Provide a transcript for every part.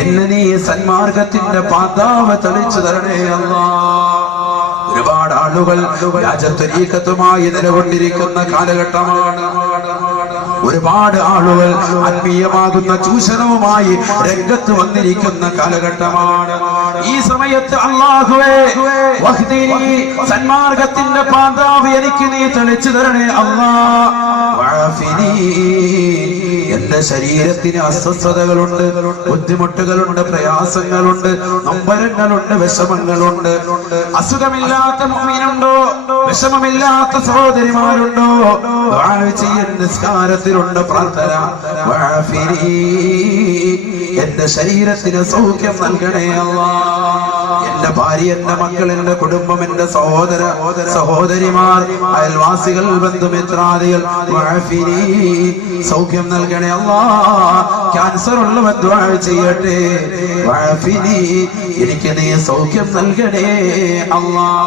എന്നെ നീ സന്മാർഗത്തിന്റെ പാതാവ് തെളിച്ചു തരണേ അല്ലാഹ്. ഒരുപാട് ആളുകൾ രാജത്വരീക്കത്തുമായി നിലകൊണ്ടിരിക്കുന്ന കാലഘട്ടമാണ്. ഒരുപാട് ആളുകൾ ആത്മീയമാകുന്ന ചൂഷണവുമായി രംഗത്ത് വന്നിരിക്കുന്ന കാലഘട്ടമാണ്. ഈ സമയത്ത് അല്ലാഹുവേ വഹ്ദിനി, സന്മാർഗത്തിന്റെ പാതാവ് എനിക്ക് നീ തെളിച്ചു തരണേ അല്ലാഹ്. വഅഫിനി, എന്റെ ശരീരത്തിന് അസ്വസ്ഥതകളുണ്ട്, ബുദ്ധിമുട്ടുകളുണ്ട്, പ്രയാസങ്ങളുണ്ട്, നൊമ്പരങ്ങളുണ്ട്, വിഷമങ്ങളുണ്ട്. അസുഖമില്ലാത്ത മുഅ്മിനുണ്ടോ? വിഷമമില്ലാത്ത സഹോദരിമാരുണ്ടോ? ദുആ ചെയ്യൽ നിസ്കാരത്തിലുണ്ട് പ്രാർത്ഥന. വഅഫിനി, എന്റെ ശരീരത്തിന് സൗഖ്യം നൽകണേ അല്ലാഹ്. എന്റെ ഭാര്യ, എന്റെ മക്കൾ, എന്റെ കുടുംബം, എന്റെ സഹോദരിമാർ, അയൽവാസികൾ, ബന്ധുമിത്രാദികൾ, വഅഫിനി, സൗഖ്യം നൽകണേ അല്ലാഹ്. ക്യാൻസർ ഉള്ളവർ ദുആ ചെയ്യട്ടെ. വഅഫിനി, എനിക്ക് നീ സൗഖ്യം നൽകണേ അല്ലാഹ്.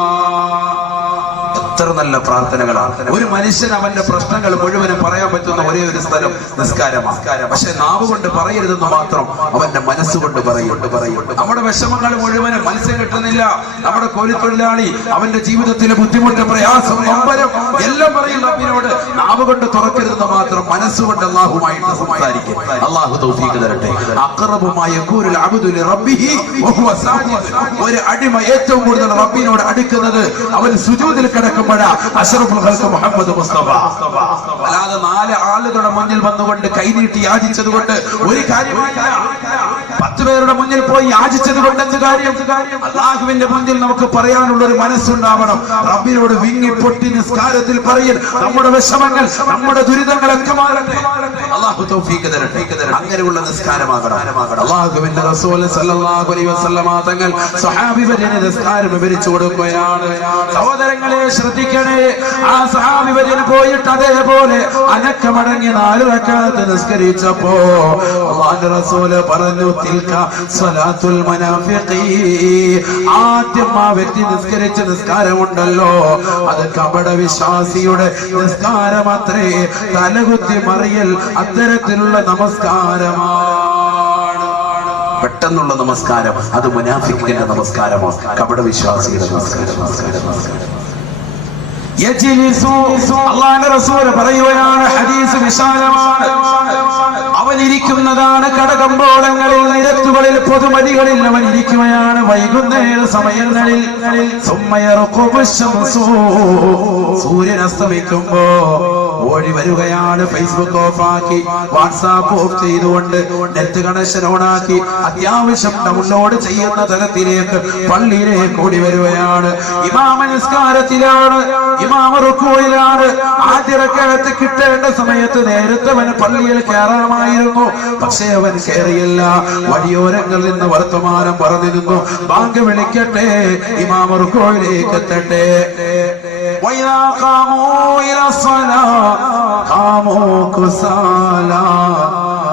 എത്ര നല്ല പ്രാർത്ഥനകളാണ്. ഒരു മനുഷ്യൻ അവന്റെ പ്രശ്നങ്ങൾ മുഴുവനും പറയാൻ പറ്റുന്ന ഒരേ ഒരു സ്ഥലം നിസ്കാരമാണ്. പക്ഷെ നാവ് കൊണ്ട് പറയരുതെന്ന് മാത്രം അവന്റെ മനസ്സുകൊണ്ട് പറയും. നമ്മുടെ വിഷമങ്ങൾ മുഴുവനും മത്സ്യം കിട്ടുന്നില്ല. നമ്മുടെ കൂലിത്തൊഴിലാളി അവന്റെ ജീവിതത്തിലെ ബുദ്ധിമുട്ട്, പ്രയാസം, നൊമ്പരം എല്ലാം പറയും റബ്ബിനോട്. നാവ് കൊണ്ട് തുറക്കരുതെന്ന് മാത്രം മനസ്സുകൊണ്ട് അല്ലാഹുമായിട്ട് സംസാരിക്കും. അല്ലാഹു തൗഫീഖ് തരട്ടെ. അഖറബുമായ യഖൂലുൽ അബ്ദു ലിറബ്ബിഹി വഹുവ സാജിദ്. ഒരു അടിമ ഏറ്റവും കൂടുതൽ റബ്ബിനോട് അടുക്കുന്നത് അവൻ സുജൂദിൽ കിടക്കും. അഷ്റഫുൽ ഖൽഖ് മുഹമ്മദ് മുസ്തഫ. അല്ലാതെ നാല് ആളുകളുടെ മുന്നിൽ വന്നുകൊണ്ട് കൈനീട്ടി യാചിച്ചത് കൊണ്ട് ഒരു കാര്യമില്ല. 10 പേരുടെ മുന്നിൽ പോയി യാചിച്ചത് കൊണ്ട് എന്ത് കാര്യം? അല്ലാഹുവിന്റെ മുന്നിൽ നമുക്ക് പറയാനുള്ള ഒരു മനസ്സുണ്ടാവണം. റബ്ബിനോട് വിങ്ങി പൊട്ടി നിസ്കാരത്തിൽ പറയൽ നമ്മുടെ വിഷമങ്ങൾ, നമ്മുടെ ദുരിതങ്ങളൊക്കെ മാറട്ടെ. അല്ലാഹു തൗഫീഖ് തരട്ടെ. അങ്ങനെയുള്ള നിസ്കാരമാകണം. അല്ലാഹുവിന്റെ റസൂൽ സല്ലല്ലാഹു അലൈഹി വസല്ലമ തങ്ങൾ സ്വഹാബിവരെ നിസ്കാരം വിവരിച്ചു കൊടുക്കുകയാണ്. സഹോദരങ്ങളെ ശ്രദ്ധിക്കണേ. ആ സഹാബി വര്യൻ പോയിട്ട് അതേപോലെ അനക്കമടങ്ങി 4 റക്അത്ത് നിസ്കരിച്ചപ്പോ അല്ലാഹുവിന്റെ റസൂൽ പറഞ്ഞു, തിൽക സ്വലാത്തുൽ മുനാഫിഖീൻ. ആദ്യം ആ വ്യക്തി നിസ്കരിച്ച നിസ്കാരമുണ്ടല്ലോ, അത് കപട വിശ്വാസിയുടെ നിസ്കാരമത്രേ. തലകുത്തി മറിയൽ അത്തരത്തിലുള്ള നമസ്കാരമാണ്. പെട്ടെന്നുള്ള നമസ്കാരം അത് മുനാഫിക്കിന്റെ നമസ്കാരമാണ്, കപട വിശ്വാസിയുടെ നമസ്കാരം. അല്ലാഹുവിന്റെ റസൂൽ പറയുകയാണ്, ഹദീസ് വിശാലമാണ്. അവൻ ഇരിക്കുന്നതാണ് കടകമ്പോളങ്ങളിൽ, നിരത്തുകളിൽ, പൊതുമതികളിൽ അവൻ ഇരിക്കുകയാണ്. വൈകുന്നേര സമയങ്ങളിൽ സൂര്യൻ അസ്തമിക്കുമ്പോ ഓടി വരികയാണ്. ഫേസ്ബുക്ക് ഓഫാക്കി, വാട്സാപ്പ് ഓഫ് ചെയ്തുകൊണ്ട്, നെറ്റ് കണക്ഷൻ ഓണാക്കി, അത്യാവശ്യം ഡൗൺലോഡ് ചെയ്യുന്ന തരത്തിലേക്ക് പള്ളിയിലേക്ക് ഓടി വരികയാണ്. ഇമാമ നിസ്കാരത്തിലാണ്, ഇമാമ റുക്കൂയിലാണ്. ആദ്യ റക്അത്ത് കിട്ടേണ്ട സമയത്ത് നേരത്തെ അവൻ പള്ളിയിൽ കയറാമായിരുന്നു. പക്ഷേ അവൻ കയറിയില്ല. വഴിയോരങ്ങളിൽ നിന്ന് വർത്തമാനം പറഞ്ഞു നിന്നു. ബാങ്ക് വിളിക്കട്ടെ, ഇമാമ റുക്കൂയിലേക്ക് എത്തട്ടെ.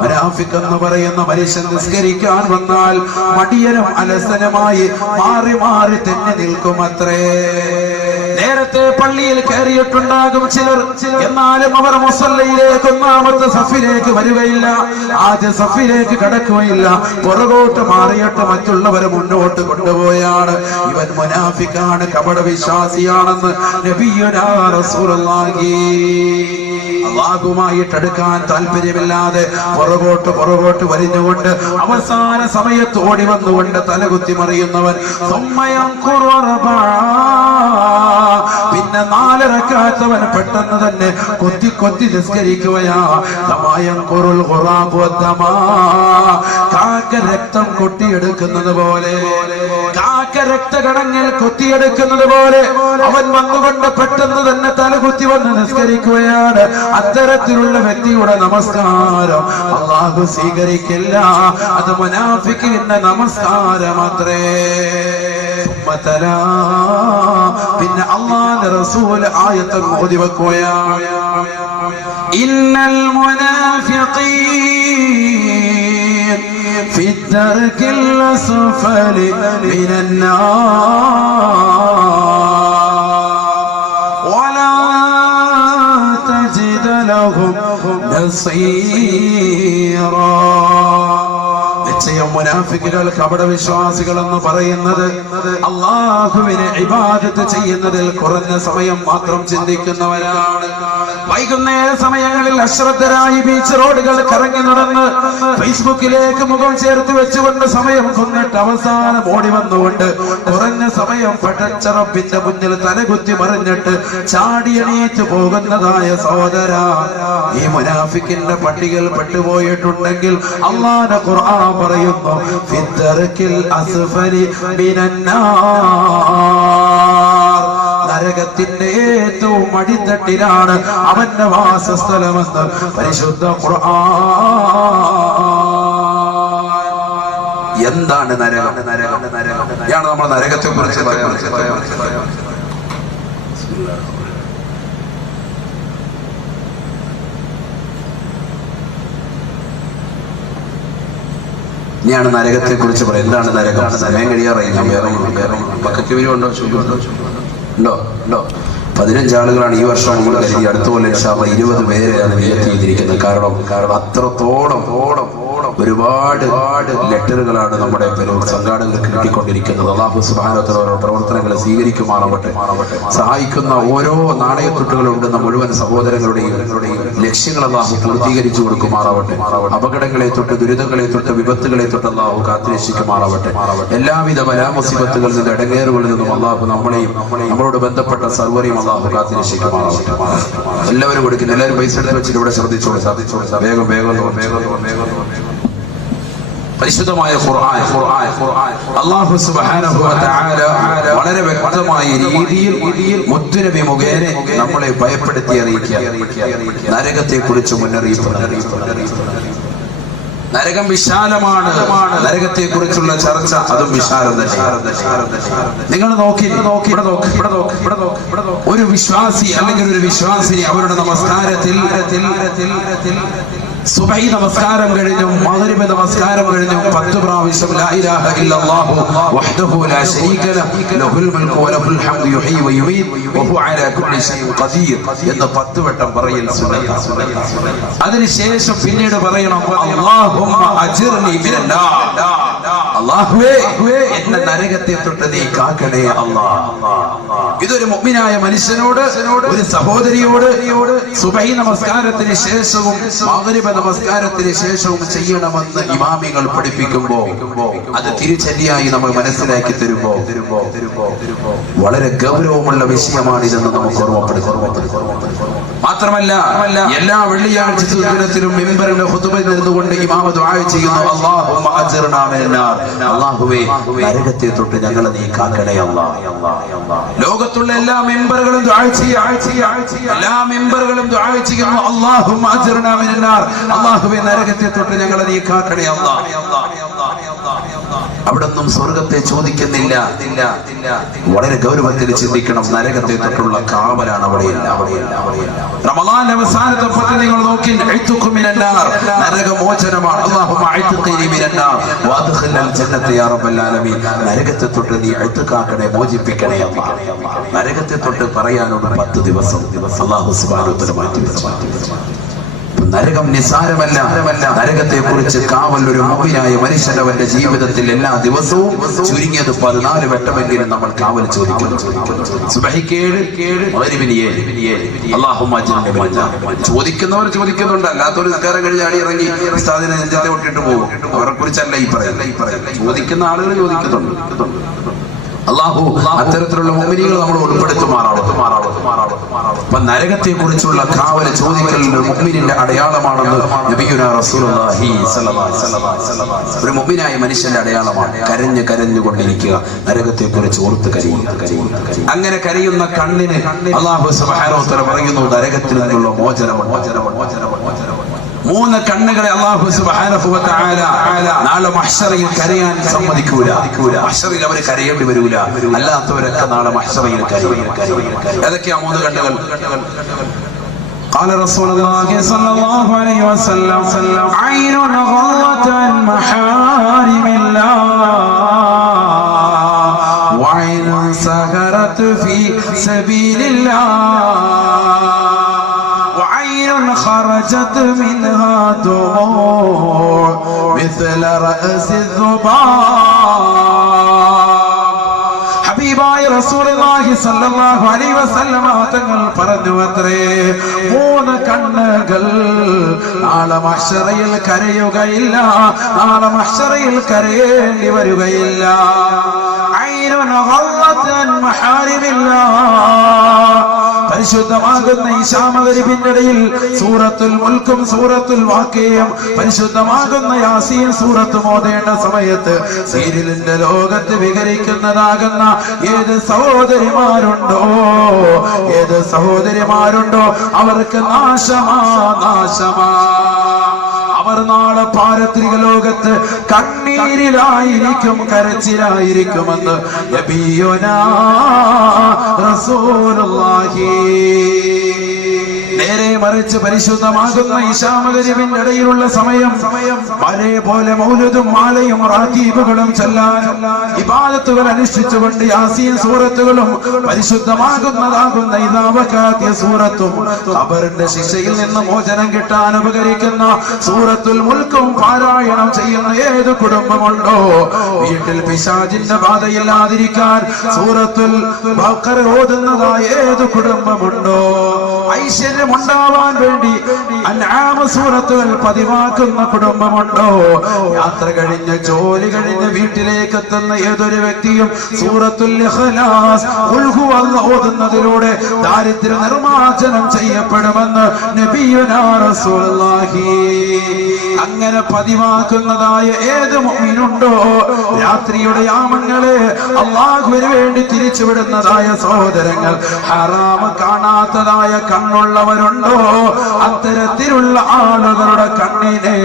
മുനാഫിഖ് എന്ന് പറയുന്ന മനുഷ്യൻ നിസ്കരിക്കാൻ വന്നാൽ മടിയനും അലസനുമായി മാറി മാറി തന്നെ നിൽക്കുമത്രേ. നേരത്തെ പള്ളിയിൽ കയറിയിട്ടുണ്ടാകും ചിലർ, എന്നാലും അവർ മുസല്ലയിലേക്ക്, ഒന്നാമത്തെ സഫിലേക്ക് വരികയില്ല, ആദ്യ സഫിലേക്ക് കടക്കുകയില്ല. പുറകോട്ട് മാറിയിട്ട് മറ്റുള്ളവരെ മുന്നോട്ട് കൊണ്ടുപോയാണ്. ഇവൻ മുനാഫിഖാണ്, കപട വിശ്വാസിയാണെന്ന് നബിയുനാ റസൂലുള്ളാഹി. അല്ലാഹുവുമായിട്ട് അടുക്കാൻ താല്പര്യമില്ലാതെ പുറകോട്ട് വലിഞ്ഞുകൊണ്ട് അവസാന സമയത്ത് ഓടി വന്നുകൊണ്ട് തലകുത്തി മറിയുന്നവൻ. പിന്നെ 4 റക്അത്തവൻ പെട്ടെന്ന് തന്നെ കൊത്തി നിസ്കരിക്കുകയാ. കാക്ക രക്തം കൊട്ടിയെടുക്കുന്നത് പോലെ, കാക്ക രക്തകണങ്ങൾ കൊത്തിയെടുക്കുന്നത് പോലെ അവൻ വന്നുകൊണ്ട് പെട്ടെന്ന് തന്നെ തലകുത്തി വന്ന് നിസ്കരിക്കുകയാണ്. അത്തരത്തിലുള്ള വ്യക്തിയുടെ നമസ്കാരം അല്ലാഹു സ്വീകരിക്കില്ല. അത് മുനാഫിഖിന്റെ നമസ്കാരമത്രേ. പിന്നെ അല്ലാഹുവിന്റെ റസൂൽ ആയത്ത് ഓതി വെക്കുകയാണ്, ഇന്നൽ മുനാഫിഖീൻ ഫി ദർകിൽ അസ്ഫലി മിനൻ നാർ വലാ തജിദ ലഹും നസീറാ. വിഷയം മുനാഫിക്കുകൾ കപടവിശ്വാസികൾ എന്ന് പറയുന്നത് അള്ളാഹുവിനെ ഇബാദത്ത് ചെയ്യുന്നതിൽ കുറഞ്ഞ സമയം മാത്രം ചിന്തിക്കുന്നവരാണ്. വൈകുന്നേര സമയങ്ങളിൽ അശ്രദ്ധരായി ബീച്ച് റോഡുകൾ കറങ്ങി നടന്ന് ഫേസ്ബുക്കിലേക്ക് മുഖം ചേർത്ത് വെച്ചുകൊണ്ട് സമയം കൊന്നിട്ട് അവസാനം ഓടി വന്നുകൊണ്ട് കുറഞ്ഞ സമയം പടച്ച റബ്ബിന്റെ മുന്നിൽ തലകുത്തി മറിഞ്ഞിട്ട് ചാടിയണീറ്റ് പോകുന്നതായ സഹോദര, ഈ മുനാഫിക്കിന്റെ പട്ടികയിൽ പെട്ടുപോയിട്ടുണ്ടെങ്കിൽ അല്ലാഹുവിന്റെ ഖുർആൻ പറയുന്നു ഫിദ്ദർക്കിൽ അസ്ഫലി മിനന്നാർ, നരകത്തിന്റെ ഏറ്റവും അടിത്തട്ടിലാണ് അവന്റെ വാസസ്ഥലമെന്ന് പരിശുദ്ധ ഖുർആൻ. എന്താണ് നരകം? ഇതാണ് നമ്മൾ നരകത്തെ കുറിച്ച് ഇനിയാണ് നരകത്തെ കുറിച്ച് പറയാം. എന്താണ് നരകം? സമയം കഴിയാറായി. ഞാൻ വേറെ പക്കയ്ക്ക് വരുമുണ്ടോ? ഉണ്ടോ? 15 ആളുകളാണ് ഈ വർഷം നമ്മൾ കരുതി. അടുത്ത പോലെ 20 പേരെയാണ് നിയത്ത് ചെയ്തിരിക്കുന്നത്. കാരണം അത്രത്തോളം ഒരുപാട് ലെറ്ററുകളാണ് നമ്മുടെ സംഘാടകർക്ക് കിട്ടിക്കൊണ്ടിരിക്കുന്നത്. അല്ലാഹു സുബ്ഹാനഹു വ തആല പ്രവർത്തനങ്ങളെ സ്വീകരിക്കുമാറാവട്ടെ. സഹായിക്കുന്ന ഓരോ നാണയത്തുട്ടുകളുണ്ടെന്ന മുഴുവൻ സഹോദരങ്ങളുടെയും ലക്ഷ്യങ്ങൾ അല്ലാഹു പൂർത്തീകരിച്ചു കൊടുക്കുമാറാവട്ടെ. അപകടങ്ങളെ തൊട്ട്, ദുരിതങ്ങളെ തൊട്ട്, വിപത്തുകളെ തൊട്ട് അല്ലാഹു കാത്തുരക്ഷിക്കുമാറാവട്ടെ. എല്ലാവിധ ബലാമുസീബത്തുകളിൽ നിന്ന്, ഇടങ്ങേറുകളിൽ നിന്നും അല്ലാഹു നമ്മളെയും നമ്മളോട് ബന്ധപ്പെട്ട സർവ്വരെയും അല്ലാഹു കാത്തുരക്ഷിക്കുമാറാവട്ടെ. എല്ലാവരും കൊടുക്കുന്നു. എല്ലാവരും പൈസ എടുത്ത് വെച്ചിട്ട് ഇവിടെ ശ്രദ്ധിച്ചോളൂ. വേഗം പരിശുദ്ധമായ ഖുർആൻ അല്ലാഹു സുബ്ഹാനഹു വ തആല വളരെ വ്യക്തമായ രീതിയിൽ മുത്തുനബി മുഖേന നമ്മളെ ഭയപ്പെടുത്തി അറിയിക്കുക. നരകത്തെ കുറിച്ച് മുന്നറിയിപ്പ്. നരകം വിശാലമാണ്. നരകത്തെ കുറിച്ചുള്ള ചർച്ച അതും വിശാലം തന്നെ. നിങ്ങൾ നോക്കി ഒരു വിശ്വാസി അല്ലെങ്കിൽ ഒരു വിശ്വാസിനി അവരുടെ നമസ്കാരത്തിൽ സുബഹി നമസ്കാരം കഴിഞ്ഞു, മഗ്രിബ് നമസ്കാരം കഴിഞ്ഞു 10 പ്രാവശ്യം ലാ ഇലാഹ ഇല്ലല്ലാഹു വഹ്ദഹു ലാ ശരീക ലഹു ലഹുൽ മുൽക്കു വലഹുൽ ഹംദു യുഹ്യി വയുമീത് വഹുവ അലാ കുല്ലി ഷൈഇൻ ഖദീർ എന്ന് 10 വട്ടം പറയൽ സുന്നത്ത്. അതിനുശേഷം പിന്നീട് പറയണം അല്ലാഹുമ്മ അജിർനി മിനന്നാർ, അല്ലാഹുവേ എന്നെ നരകത്തെ തൊട്ട് നീ കാക്കണേ അല്ലാഹ്. ഇതൊരു മുഅ്മിനായ മനുഷ്യനോട്, ഒരു സഹോദരിയോട് സുബഹി നമസ്കാരത്തിന് ശേഷവും മഗ്രിബ് നമസ്കാരത്തിന് ശേഷവും ചെയ്യണമെന്ന് ഇമാമികൾ പഠിപ്പിക്കുമ്പോൾ അത് തിരിച്ചടിയായി നമ്മൾ മനസ്സിലാക്കി തരുമ്പോ വളരെ ഗൗരവമുള്ള വിഷയമാണിതെന്ന് നമുക്ക് ഓർമ്മപ്പെടുത്തും. മാത്രമല്ല എല്ലാ വെള്ളിയാഴ്ച ദിനത്തിലും മിമ്പറിന്റെ ഖുതുബയിൽ നിന്നുകൊണ്ട് ഇമാം ദുആ ചെയ്യുന്നു അല്ലാഹുമ്മ അജ്ർനാ മിനന്നാർ, അല്ലാഹുവേ നരകത്തെ തൊട്ട് ഞങ്ങളെ നീ കാക്കണേ അല്ലാഹ്. ലോകത്തുള്ള എല്ലാ മിമ്പറുകളും ദുആ ചെയ്യുന്നു അല്ലാഹുമ്മ അജ്ർനാ മിനന്നാർ, അല്ലാഹുവേ നരകത്തെ തൊട്ട് ഞങ്ങളെ നീ കാക്കണേ അല്ലാഹ്. അവിടൊന്നും സ്വർഗത്തെ ചോദിക്കുന്നില്ല. വളരെ ഗൗരവത്തിൽ ചിന്തിക്കണം. നരകത്തെ തൊട്ടുള്ള കാവലാണ് അവിടെയില്ല. റമളാന്റെ അവസാനത്തെ പത്ത് നിങ്ങൾ നോക്കി നരകമോചനമാണ്. അല്ലാഹുമ്മ അഅ്തിഖ്നി മിനന്നാർ വഅദ്ഖിൽനൽ ജന്നത യാ റബ്ബൽ ആലമീൻ. നരകത്തെ തൊട്ട് നീ അഅ്തിഖാക്കണേ, മോചിപ്പിക്കണേ അല്ലാഹ്. നരകത്തെ തൊട്ട് പറയാനുള്ള 10 ദിവസം അല്ലാഹു സുബ്ഹാനഹു വ തആല മാറ്റി വെച്ചു. നരകം നിസാരമല്ല. നരകത്തെ കുറിച്ച് കാവൽ ഒരു മുഅ്മിനായ മനുഷ്യൻ അവന്റെ ജീവിതത്തിൽ എല്ലാ ദിവസവും ചുരുങ്ങിയത് 14 വട്ടമെങ്കിലും നമ്മൾ കാവൽ ചോദിക്കണം. സുബഹിക്ക് 7, മഗ്രിബിന് 7. അല്ലാഹുമ്മ അജ്ർനി മിനന്നാർ. ചോദിക്കുന്നവർ ചോദിക്കുന്നുണ്ട്, അല്ലാത്തവർ നിസ്കാരം കഴിഞ്ഞ് ആടി ഇറങ്ങി ഉസ്താദിനെ നെഞ്ചത്തെ ഒട്ടിട്ട് പോകും. അവരെ കുറിച്ചല്ല ഈ പറയുന്നത്. ചോദിക്കുന്ന ആളുകൾ ചോദിക്കുന്നുണ്ട്. അല്ലാഹു അത്തരത്തിലുള്ള മുഅ്മിനീകൾ നമ്മൾ ഉൾപ്പെടുത്തുമാറാവട്ടെ. അപ്പൊ നരകത്തെ കുറിച്ചുള്ള കാവൽ ചോദിക്കൽ മുഅ്മിനിന്റെ അടയാളമാണെന്ന് നബിയുനാ റസൂലുള്ളാഹി സ്വല്ലല്ലാഹു അലൈഹി വസല്ലം. ഒരു മുഅ്മിനായ മനുഷ്യന്റെ അടയാളമാണ് കരഞ്ഞുകൊണ്ടിരിക്കുക, നരകത്തെ കുറിച്ച് ഓർത്ത് കരയുക. അങ്ങനെ കരയുന്ന കണ്ണിന് അല്ലാഹു സുബ്ഹാനഹു വ തആല പറയുന്നു നരകത്തിൽ നിന്നുള്ള മോചനം. 3 കണ്ണുകളെ അല്ലാഹു സുബ്ഹാനഹു വ തആല നാളെ മഹ്ശറിൽ കരയാൻ സമ്മതിക്കൂല. മഹ്ശറിൽ അവർ കരയേണ്ടി വരൂല. അല്ലാത്തവരൊക്കെ നാളെ മഹ്ശറിൽ കരയും. ഏതൊക്കെയാ 3 കണ്ണുകൾ? قال رسول الله صلى الله عليه وسلم عين غضت عن محارم الله وعين سهرت في سبيل الله خرجت منها دموع من مثل رأس الذباب. ഹബീബായ റസൂലുള്ളാഹി സ്വല്ലല്ലാഹു അലൈഹി വസല്ലമ തങ്ങൾ പറഞ്ഞു അത്രേ, 3 കണ്ണുകൾ നാളെ മഹ്ശറയിൽ കരയുകയില്ല, നാളെ മഹ്ശറയിൽ കരയേണ്ടി വരികയില്ല. ഐനുൻ ഗളത്ത് അൻ മഹാരിമില്ലാഹ്. പരിശുദ്ധമാകുന്ന ഇശാമഗ്രിബിന്റെ ഇടയിൽ സൂറത്തുൽ മുൽക്കും സൂറത്തുൽ വാഖിയയും പരിശുദ്ധമാകുന്ന യാസീൻ സൂറത്തും ഓതേണ്ട സമയത്ത് സീരിയലിന്റെ ലോകത്ത് വിഹരിക്കുന്നതാകുന്ന ഏത് സഹോദരിമാരുണ്ടോ അവർക്ക് നാശമാ. അവർ നാളെ പാരത്രിക ലോകത്ത് കണ്ണീരിലായിരിക്കും, കരച്ചിലായിരിക്കുമെന്ന് നബിയുനാ റസൂലുള്ളാഹി. നേരെ മറിച്ച് പരിശുദ്ധമാകുന്ന ഇശാമഗ്രിബിന്റെ ഇടയിലുള്ള സമയം പഴയപോലെ മൗലിദും മാലയും റാത്തീബുകളും ചൊല്ലാൻ, ഇബാദത്തുകൾ അനുഷ്ഠിച്ചുകൊണ്ട് യാസീൻ സൂറത്തുകളും പരിശുദ്ധമാകുന്നതാകുന്ന ഇദാ വഖഅത്തിയ സൂറത്തും ഖബറിന്റെ ശിക്ഷയിൽ നിന്ന് മോചനം കിട്ടാൻ ഉപകരിക്കുന്ന സൂറത്തുൽ മുൽക്കും പാരായണം ചെയ്യുന്ന ഏത് കുടുംബമുണ്ടോ, വീട്ടിൽ പിശാചിന്റെ ബാധയില്ലാതിരിക്കാൻ സൂറത്തുൽ ബഖറ ഓതുന്നതായ ഏത് കുടുംബമുണ്ടോ, ഐശ്വര്യമുണ്ടാവാൻ വേണ്ടി അൻആം സൂറത്തുകൾ പതിവാക്കുന്ന കുടുംബമുണ്ടോ, യാത്ര കഴിഞ്ഞ് ജോലി കഴിഞ്ഞ് വീട്ടിലേക്ക് എത്തുന്ന ഏതൊരു വ്യക്തിയും സൂറത്തുൽ ഇഖ്ലാസ് ഖുൽ ഹുവല്ലാഹു ഓതുന്നതിലൂടെ ദാരിദ്ര്യ നിർമ്മാർജ്ജനം ചെയ്യപ്പെടുമെന്ന് നബിയുനാ റസൂലുള്ളാഹി. അങ്ങനെ പതിവാക്കുന്നതായ ഏത് മുഅ്മിനുണ്ടോ, രാത്രിയുടെ യാമങ്ങളെ അല്ലാഹുവിന് വേണ്ടി തിരിച്ചുവിടുന്നതായ സഹോദരങ്ങൾ, ഹറാം കാണാത്തതായ കണ്ണുള്ളവരുണ്ടോ, അത്തരത്തിലുള്ള ആളുകളുടെ കണ്ണിനെ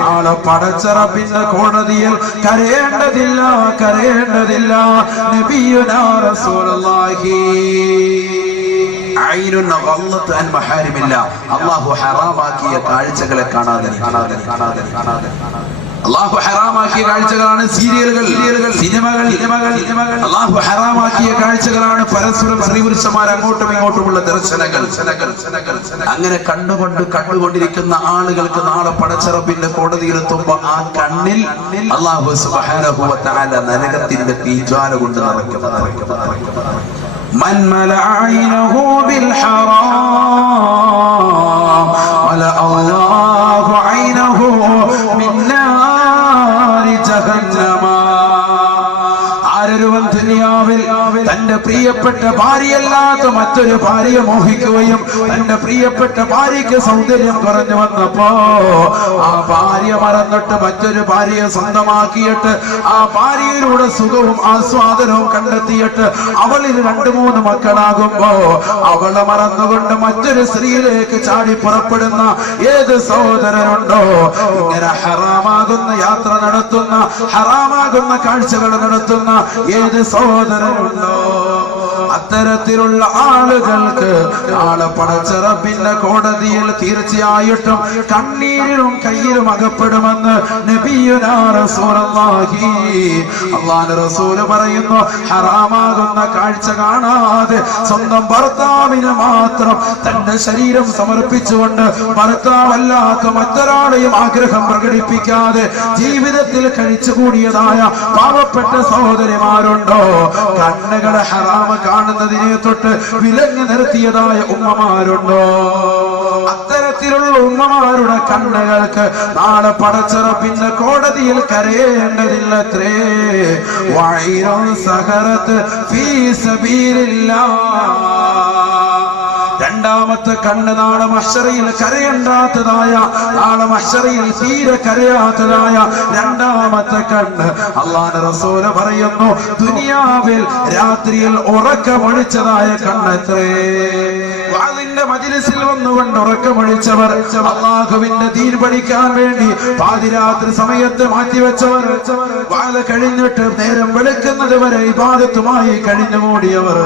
നാളെ പടച്ച റബ്ബിന്റെ കോടതിയിൽ കരയേണ്ടതില്ല. നബിയുനാ റസൂലുള്ളാഹി. ഐനുൻ ഗളത്ത് അൻ മഹാരിമില്ലാഹ്. അല്ലാഹു ഹറാമാക്കിയ കാഴ്ചകളെ കാണാതെ അല്ലാഹു ഹറാമാക്കിയ കാഴ്ചകളാണ് സീരിയലുകൾ, സിനിമകൾ. അല്ലാഹു ഹറാമാക്കിയ കാഴ്ചകളാണ് പരസ്പരം സ്ത്രീപുരുഷന്മാർ അങ്ങോട്ടും ഇങ്ങോട്ടുമുള്ള ദർശനങ്ങൾ. അങ്ങനെ കണ്ടുകൊണ്ടിരിക്കുന്ന ആളുകൾക്ക് നാളെ പടച്ച റബ്ബിന്റെ കോടതിയിലെത്തുമ്പോൾ ആ കണ്ണിൽ അല്ലാഹു സുബ്ഹാനഹു വ തആല നരകത്തിന്റെ തീജ്വാല കൊണ്ട് നിറയ്ക്കും. من ملأ عينه بالحرام ملأ الله عينه من نار جهنم. ആരൊരുവൻ ദുനിയാവിൽ തന്റെ പ്രിയപ്പെട്ട ഭാര്യയല്ലാത്ത മറ്റൊരു ഭാര്യയെ മോഹിക്കുകയും തന്റെ പ്രിയപ്പെട്ട ഭാര്യയ്ക്ക് സൗന്ദര്യം കുറഞ്ഞു വന്നപ്പോ ആ ഭാര്യ മറന്നിട്ട് മറ്റൊരു ഭാര്യയെ സ്വന്തമാക്കിയിട്ട് ആ ഭാര്യയിലൂടെ സുഖവും ആസ്വാദനവും കണ്ടെത്തിയിട്ട് അവളിൽ 2-3 മക്കളാകുമ്പോ അവളെ മറന്നുകൊണ്ട് മറ്റൊരു സ്ത്രീയിലേക്ക് ചാടി പുറപ്പെടുന്ന ഏത് സഹോദരനുണ്ടോ, ഇങ്ങനെ ഹറാമാകുന്ന യാത്ര നടത്തുന്ന, ഹറാമാകുന്ന കാഴ്ചകൾ നടത്തുന്ന ഏത് സഹോദരനുണ്ടോ, അത്തരത്തിലുള്ള ആളുകൾക്ക് നാളെ പടച്ച റബ്ബിന്റെ കോടതിയിൽ തീർച്ചയായിട്ടും കണ്ണീരിലും കയ്യിലും അകപ്പെടുമെന്ന് നബിയുനാ റസൂലുള്ളാഹി. അല്ലാഹുവിന്റെ റസൂല് പറയുന്നു, ഹറാമാകുന്ന കാഴ്ച കാണാതെ സ്വന്തം ഭർത്താവിന് മാത്രം തന്റെ ശരീരം സമർപ്പിച്ചുകൊണ്ട് ഭർത്താവല്ലാത്ത മറ്റൊരാളെയും ആഗ്രഹം പ്രകടിപ്പിക്കാതെ ജീവിതത്തിൽ കഴിച്ചുകൂടിയതായ പാവപ്പെട്ട സഹോദരിമാരുണ്ടോ, കണ്ണുകളെ ഹറാമ കാണുന്നതിനെ തൊട്ട് വിലങ്ങ് നിർത്തിയതായ ഉമ്മമാരുണ്ടോ, അത്തരത്തിലുള്ള ഉമ്മമാരുടെ കണ്ണുകൾക്ക് നാളെ പടച്ച റബ്ബിന്റെ കോടതിയിൽ കരയേണ്ടതില്ലത്രേ. വൈറൻ സഹറത്ത് ഫീ സബീലില്ലാഹ്. രണ്ടാമത്തെ കണ്ണ് നാളെ മഹ്ശറയിൽ കരയണ്ടാത്തതായ, നാളെ മഹ്ശറയിൽ തീരെ കരയാത്തതായ രണ്ടാമത്തെ കണ്ണ് അല്ലാഹുവിന്റെ റസൂൽ പറയുന്നു, ദുനിയാവിൽ രാത്രിയിൽ ഉറക്കമൊഴിച്ചതായ കണ്ണെത്രേ. വാളിന്റെ മജ്‌ലിസിൽ വന്നുകൊണ്ട് ഉറക്കമൊഴിച്ചവർ, അല്ലാഹുവിന്റെ ദീൻ പഠിക്കാൻ വേണ്ടി പാതിരാത്രി സമയത്ത് മാറ്റിവെച്ചവർ, വാള് കഴിഞ്ഞിട്ട് നേരം വെളുക്കുന്നത് വരെ ഇബാദത്തുമായി കഴിഞ്ഞുകൂടിയവർ,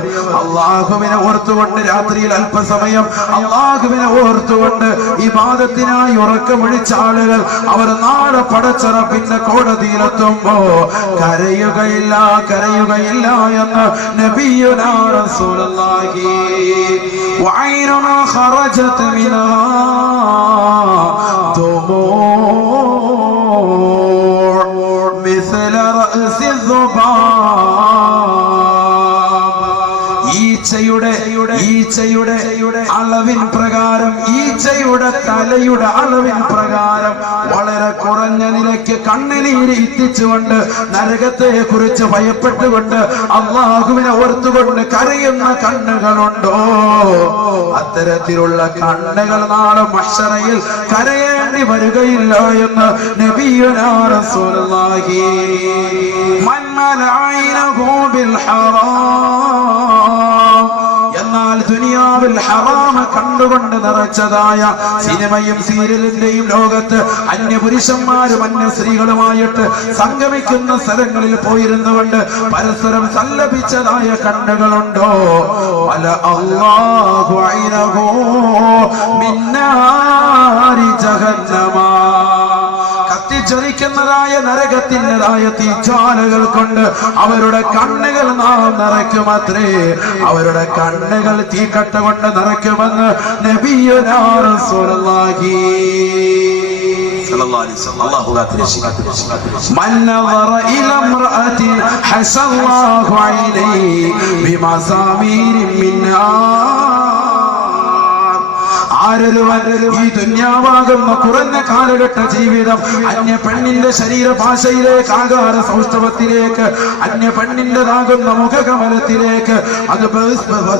അല്ലാഹുവിനെ ഓർത്തുകൊണ്ട് രാത്രിയിൽ അല്പസമയം അല്ലാഹുവിനെ ഓർത്തുകൊണ്ട് ഇബാദത്തിനായി ഉറക്കമൊഴിച്ച ആളുകൾ അവർ നാളെ പടച്ച റബ്ബിന്റെ കോടതിയിലെത്തുമ്പോ കരയുകയില്ല എന്ന് നബിയുനാ റസൂലുള്ളാഹി. വഅയ്നുന ഖറജത് മിനാ ദുമൂ ഈച്ചയുടെ അളവിൻ പ്രകാരം, ഈച്ചയുടെ തലയുടെ അളവിൻ പ്രകാരം വളരെ കുറഞ്ഞ നിലയ്ക്ക് കണ്ണുനീര് എത്തിച്ചുകൊണ്ട് നരകത്തെ കുറിച്ച് ഭയപ്പെട്ടുകൊണ്ട് അല്ലാഹുവിനെ ഓർത്തുകൊണ്ട് കരയുന്ന കണ്ണുകളുണ്ടോ? അത്തരത്തിലുള്ള കണ്ണുകൾ നാളെ മഹ്ശറയിൽ കരയേണ്ടി വരികയില്ല എന്ന് നബിയുനാ റസൂലുള്ളാഹി. മൻ മലഅനഹു ബിൽ ഹറാം, എന്നാൽ ദുനിയാവിൽ ഹറാമ കണ്ടുകൊണ്ട് നിറച്ചതായ സിനിമയും സീരിയലിന്റെയും ലോകത്ത് അന്യപുരുഷന്മാരും അന്യ സ്ത്രീകളുമായിട്ട് സംഗമിക്കുന്ന സ്ഥലങ്ങളിൽ പോയിരുന്നുകൊണ്ട് പരസ്പരം സല്ലപിച്ചതായ കണ്ണുകളുണ്ടോ? വല അല്ലാഹു ഐനഹു മിൻ നാരി ജഹന്നമ, കത്തിച്ചൊരിക്കുന്നതായ നരകത്തിൻ്റെതായ തീജ്വാലകൾ കൊണ്ട് അവരുടെ കണ്ണുകൾ നാം നിറയ്ക്കുമത്രേ. അവരുടെ കണ്ണുകൾ തീക്കട്ട കൊണ്ട് നിറയ്ക്കുമെന്ന് നബിയുനാ റസൂലുള്ളാഹി സ്വല്ലല്ലാഹു അലൈഹി വസല്ലം. അല്ലാഹു മൻ നദറ ഇല ഇംറഅതി ഹസല്ലാഹു അലൈഹി ബിമസാമീരിൻ മിൻ ആരൊരുവൻ ഈ ദുന്യാവാകുന്ന കുറഞ്ഞ കാലഘട്ട ജീവിതം അന്യ പെണ്ണിന്റെ ശരീരഭാഷയിലേക്ക്, ആകാര സൗഷ്ഠവത്തിലേക്ക്, അന്യ പെണ്ണിൻ്റെതാകുന്ന മുഖകമലത്തിലേക്ക്, അത്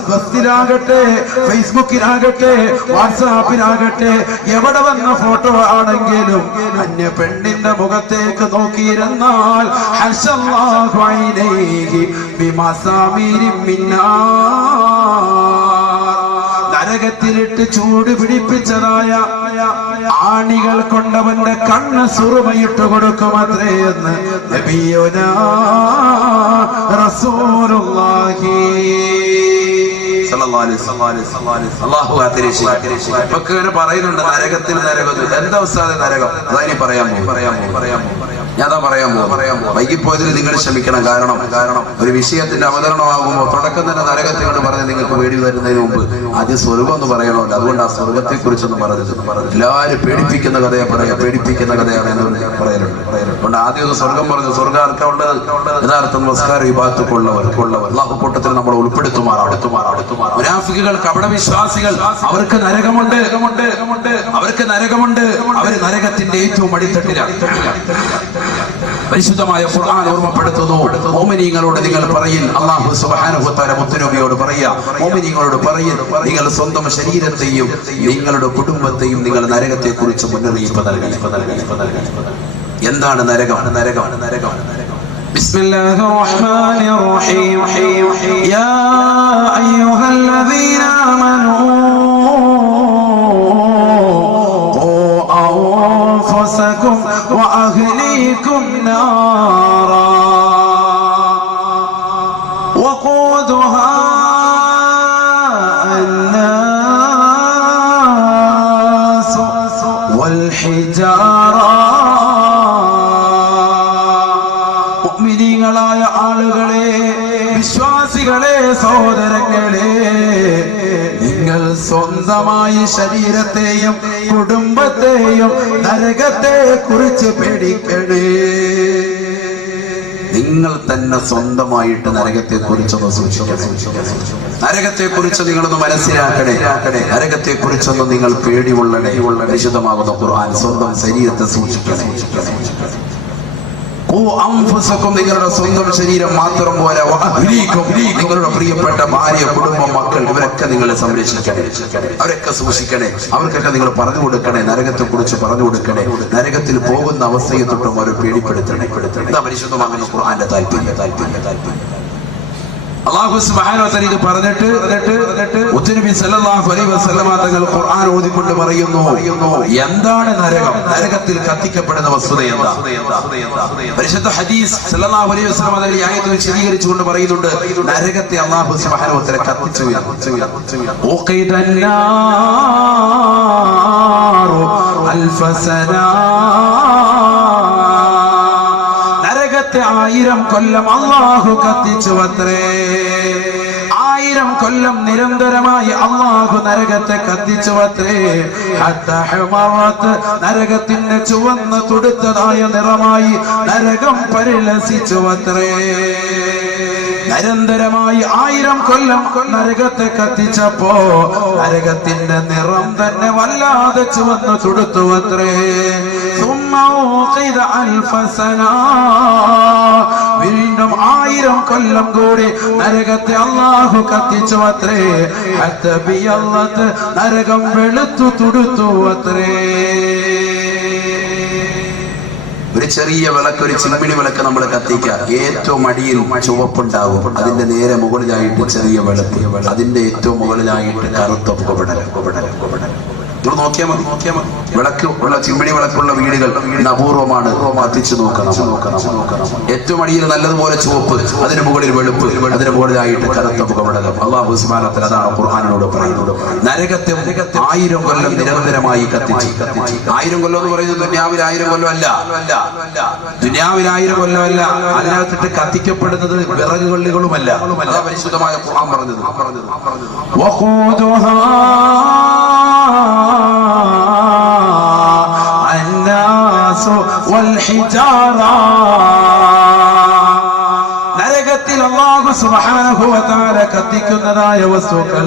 ബസ്സിലാകട്ടെ, ഫേസ്ബുക്കിലാകട്ടെ, വാട്സാപ്പിലാകട്ടെ, എവിടെ വന്ന ഫോട്ടോ ആണെങ്കിലും അന്യ പെണ്ണിന്റെ മുഖത്തേക്ക് നോക്കിയിരുന്നാൽ ഹസല്ലാഹു അലൈഹി ബിമസാമീരിൻ മിൻ നരകത്തിലിട്ട് ചൂട് പിടിപ്പിച്ചതായ ആണികൾ കൊണ്ടവന്റെ കണ്ണ് സുറുമയിട്ട് കൊടുക്കുമത്രേ എന്ന് നബിയുനാ റസൂലുള്ളാഹി സ്വല്ലല്ലാഹു അലൈഹി വസല്ലം. അല്ലാഹു ഇങ്ങനെ പറയുന്നുണ്ട് നരകത്തിൽ നരകം. എന്താ ഉസ്താദേ നരകം? അതാ ഇനി പറയാൻ ഞാനതാ പറയാൻ പോകും. വൈകിപ്പോയതിൽ നിങ്ങൾ ക്ഷമിക്കണം. കാരണം ഒരു വിഷയത്തിന്റെ അവതരണമാകുമ്പോൾ തുടക്കം തന്നെ നരകത്തെ കൊണ്ട് പറഞ്ഞ് നിങ്ങൾക്ക് പേടി വരുന്നതിന് മുമ്പ് ആദ്യം സ്വർഗം എന്ന് പറയണമല്ലോ. അതുകൊണ്ട് ആ സ്വർഗത്തെ കുറിച്ചൊന്നും പറഞ്ഞത് എല്ലാവരും പേടിപ്പിക്കുന്ന കഥയെ പേടിപ്പിക്കുന്ന കഥയാണ് എന്ന് പറയലുണ്ട്. അതുകൊണ്ട് ആദ്യം ഒന്ന് സ്വർഗം പറഞ്ഞു. സ്വർഗം ആർക്കാ ഉള്ളത്? യഥാർത്ഥ നമസ്കാര വിഭാഗത്തുള്ളവർ അല്ലാഹു കൂട്ടത്തിൽ നമ്മൾ ഉൾപ്പെടുത്തുമാറാണ്. മുനാഫിക്കുകൾ, കപടവിശ്വാസികൾ, അവർക്ക് നരകമുണ്ട്. അവര് നരകത്തിന്റെ ഏറ്റവും അടിത്തട്ടിലാണ്. പരിശുദ്ധമായ ഖുർആൻ ഓർമ്മപ്പെടുത്തുന്നു, മുഅ്മിനീങ്ങളോട് നിങ്ങൾ പറയിൻ, അല്ലാഹു സുബ്ഹാനഹു വ തആല മുത്തനബിയോട് പറയാ, മുഅ്മിനീങ്ങളോട് പറയിൻ, നിങ്ങൾ സ്വന്തം ശരീരത്തെയും നിങ്ങളുടെ കുടുംബത്തെയും നിങ്ങൾ നരകത്തെ കുറിച്ച് മുന്നറിയിപ്പ് നൽകി. എന്താണ് നരകം? ബിസ്മില്ലാഹിർ റഹ്മാനിർ റഹീം. യാ അയ്യുഹല്ലദീന ആമനൂ أنفسكم وأهليكم نارا وقودها الناس والحجارة. മുഅ്മിനീങ്ങളായ ആളുകളെ, വിശ്വാസികളെ, സഹോദരങ്ങളെ, നിങ്ങൾ സ്വന്തമായി ശരീരത്തെയും കുടുംബത്തെയും നരകത്തെ കുറിച്ച് പേടിക്കണേ. നിങ്ങൾ തന്നെ സ്വന്തമായിട്ട് നരകത്തെ കുറിച്ചൊന്ന് സൂക്ഷിക്കണേ. നരകത്തെ കുറിച്ച് നിങ്ങളൊന്ന് മനസ്സിലാക്കണേ. നരകത്തെ കുറിച്ചൊന്ന് നിങ്ങൾ പേടിയുള്ളണേ. വിശുദ്ധമാകുന്ന ഖുർആൻ സ്വന്തം ശരീരത്തെ സൂക്ഷിക്കണേ. നിങ്ങളുടെ സ്വന്തം ശരീരം മാത്രം പോരാ, നിങ്ങളുടെ പ്രിയപ്പെട്ട ഭാര്യ, കുടുംബം, മക്കൾ, ഇവരൊക്കെ നിങ്ങൾ സംരക്ഷിക്കണേ. അവരൊക്കെ സൂക്ഷിക്കണേ. അവർക്കൊക്കെ നിങ്ങൾ പറഞ്ഞു കൊടുക്കണേ. നരകത്തെ കുറിച്ച് പറഞ്ഞു കൊടുക്കണേ. നരകത്തിൽ പോകുന്ന അവസ്ഥയെ തൊട്ടും അവരെ പേടിപ്പെടുത്തണേ. പരിശുദ്ധമാകുന്ന ഖുർആന്റെ താല്പര്യം. അല്ലാഹു സുബ്ഹാനഹു വ തആല ഇത് പറഞ്ഞിട്ട് മുത്തുനബി സല്ലല്ലാഹു അലൈഹി വസല്ലമ തങ്ങൾ ഖുർആൻ ഓതിക്കൊണ്ട് പറയുന്നു, എന്താണ് നരകം? നരകത്തിൽ കത്തിക്കപ്പെടുന്ന വസ്തുത എന്താ? പരിശുദ്ധ ഹദീസ് സല്ലല്ലാഹു അലൈഹി വസല്ലമ തങ്ങൾ ഈ ആയത്ത് വിശദീകരിച്ചുകൊണ്ട് പറയുന്നുണ്ട്, നരകത്തെ അല്ലാഹു സുബ്ഹാനഹു വ തആല കത്തിച്ചു. ഉഖിദന്നാറു അൽഫസനാ, 1000 കൊല്ലം അല്ലാഹു കത്തിച്ചു അത്രേ. 1000 കൊല്ലം നിരന്തരമായി അല്ലാഹു നരകത്തെ കത്തിച്ചു അത്രേ. നരകത്തിന്റെ ചുവന്ന് തുടുത്തതായ നിറമായി നരകം പരിലസിച്ചു അത്രേ. നിരന്തരമായി 1000 കൊല്ലം നരകത്തെ കത്തിച്ചപ്പോ നരകത്തിന്റെ നിറം തന്നെ വല്ലാതെ ചുവന്നു തുടുത്തു അത്രേ. വീണ്ടും 1000 കൊല്ലം കൂടി നരകത്തെ അല്ലാഹു കത്തിച്ചു അത്രേ. നരകം വെളുത്തു തുടുത്തു അത്രേ. ഒരു ചെറിയ വിളക്ക്, ഒരു ചിമ്മിണി വിളക്ക് നമ്മൾ കത്തിക്കുക, ഏറ്റവും അടിയിൽ ചുവപ്പുണ്ടാവും, അതിന്റെ നേരെ മുകളിലായിട്ട് ചെറിയ വിളക്ക്, അതിന്റെ ഏറ്റവും മുകളിലായിട്ട് കറുത്ത പുകപടൽ. നോക്കിയാൽ മതി. വിളക്ക് ഉള്ള ചിമ്മിണി വിളക്കുള്ള വീടുകൾ അപൂർവമാണ്. കത്തിച്ചു നോക്കണം. ഏറ്റവും അടിയിൽ നല്ലതുപോലെ ചുവപ്പ്, അതിന് മുകളിൽ വെളുപ്പ്, അതിന് മുകളിലായിട്ട് കറുത്ത പുകപടലം. അല്ലാഹു സുബ്ഹാനഹു വ തആല അതാണ് ഖുർആനിലൂടെ പറയുന്നത്. നരകത്തെ 1000 കൊല്ലം നിരന്തരമായി കത്തിച്ചു. 1000 കൊല്ലം എന്ന് പറയുന്നത് ദുനിയാവിൽ 1000 കൊല്ലം അല്ല. ദുനിയാവിൽ 1000 കൊല്ലമല്ല. അതിനകത്തിട്ട് കത്തിക്കപ്പെടുന്നത് വിറക് കൊള്ളികളുമല്ല. അതാ പരിശുദ്ധമായ ഖുർആൻ പറഞ്ഞത്. നരകത്തിൽ അല്ലാഹു സുബ്ഹാനഹു വ തആല കത്തിക്കുന്നതായ വസ്തുക്കൾ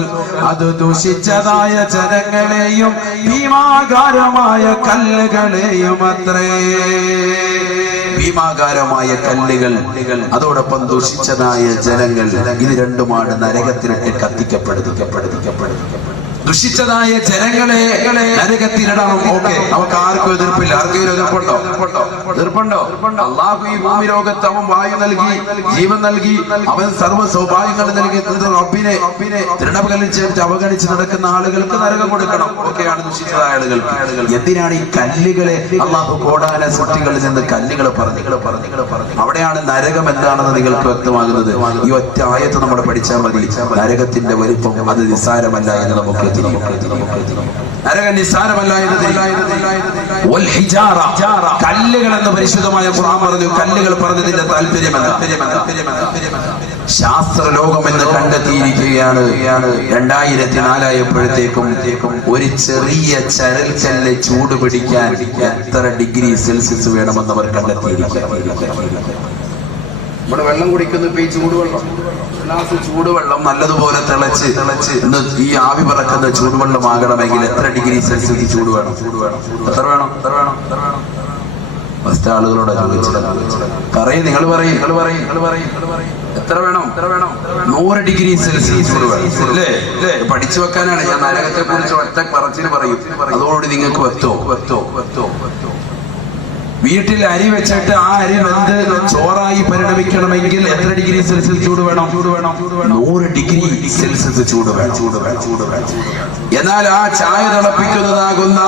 അത് ദൂഷിച്ചതായ ജനങ്ങളെയും ഭീമാകാരമായ കല്ലുകളെയും അത്രേ. ഭീമാകാരമായ കല്ലുകൾ, അതോടൊപ്പം ദുഷിച്ചതായ ജനങ്ങൾ, ഇത് രണ്ടുമാണ് നരകത്തിലിട്ട് കത്തിക്കപ്പെടുന്നത്. ദുഷിച്ചതായ ജനങ്ങളെ നരകത്തിലിടണം. ഓക്കെ, അവർക്ക് ആർക്കും എതിർപ്പില്ല. ആർക്കെങ്കിലും എതിർപ്പുണ്ടോ? അല്ലാഹു ഈ ഭൂമി ലോകത്ത് അവൻ വായു നൽകി, ജീവൻ നൽകി, അവൻ സർവ്വ സൗഭാഗ്യങ്ങൾ നൽകി. റബ്ബിനെ തൃണവൽക്കരിച്ച് അവഗണിച്ച് നടക്കുന്ന ആളുകൾക്ക് നരകം കൊടുക്കണം. ഒക്കെയാണ് ദുഷിച്ചതായ ആളുകൾ. എന്തിനാണ് ഈ കല്ലുകളെ അല്ലാഹു കോടാന സൃഷ്ടികളിൽ നിന്ന് കല്ലുകൾ പറഞ്ഞു? അവിടെയാണ് നരകം എന്താണെന്ന് നിങ്ങൾക്ക് വ്യക്തമാകുന്നത്. ഈ ഒറ്റ ആയത്ത് നമ്മൾ പഠിച്ചാൽ മതി. നരകത്തിന്റെ വലിപ്പം അത് നിസ്സാരമല്ല എന്ന് നമുക്ക് നരകം നിസ്സാരമല്ല എന്ന്. കല്ലുകൾ എന്ന് പരിശുദ്ധമായ ഖുർആൻ പറഞ്ഞു. കല്ലുകൾ പറഞ്ഞതിന്റെ താല്പര്യമെന്താ? ശാസ്ത്ര ലോകം എന്ന് കണ്ടെത്തിയിരിക്കുകയാണ്. 2004 ആയപ്പോഴത്തേക്കും ഒരു ചെറിയ ചരൽക്കല്ല് ചൂട് പിടിക്കാൻ എത്ര ഡിഗ്രി സെൽഷ്യസ് വേണമെന്ന് അവർ കണ്ടെത്തിയിരിക്കുകയാണ്. നമ്മുടെ വെള്ളം കുടിക്കുന്ന ഇപ്പൊ ഈ ചൂടുവെള്ളം, ഗ്ലാസ് ചൂടുവെള്ളം നല്ലതുപോലെ തിളച്ച് ഈ ആവി പറക്കുന്ന ചൂടുവെള്ളം ആകണമെങ്കിൽ എത്ര ഡിഗ്രി സെൽഷ്യസ് ചൂട് വേണം? എത്ര വേണം? ഫസ്റ്റ് ആളുകളോട് പറയും. നിങ്ങൾ പറയും എത്ര വേണം? 100 ഡിഗ്രി സെൽഷ്യസ് ചൂട് വേണം. അല്ലേ? പഠിച്ചു വെക്കാനാണ് ഞാൻ നരകത്തെ കുറിച്ച് ഒറ്റ പറച്ചിന് പറയും. അതോടുകൂടി നിങ്ങൾക്ക് വെത്തോ. വീട്ടിൽ അരി വെച്ചിട്ട് ആ അരി വെന്ത് ചോറായി പരിണമിക്കണമെങ്കിൽ എത്ര ഡിഗ്രി സെൽഷ്യസ് ചൂട് വേണം? 100 ഡിഗ്രി സെൽഷ്യസ് ചൂട് വേണം. എന്നാൽ ആ ചായ തിളപ്പിക്കുന്നതാകുന്ന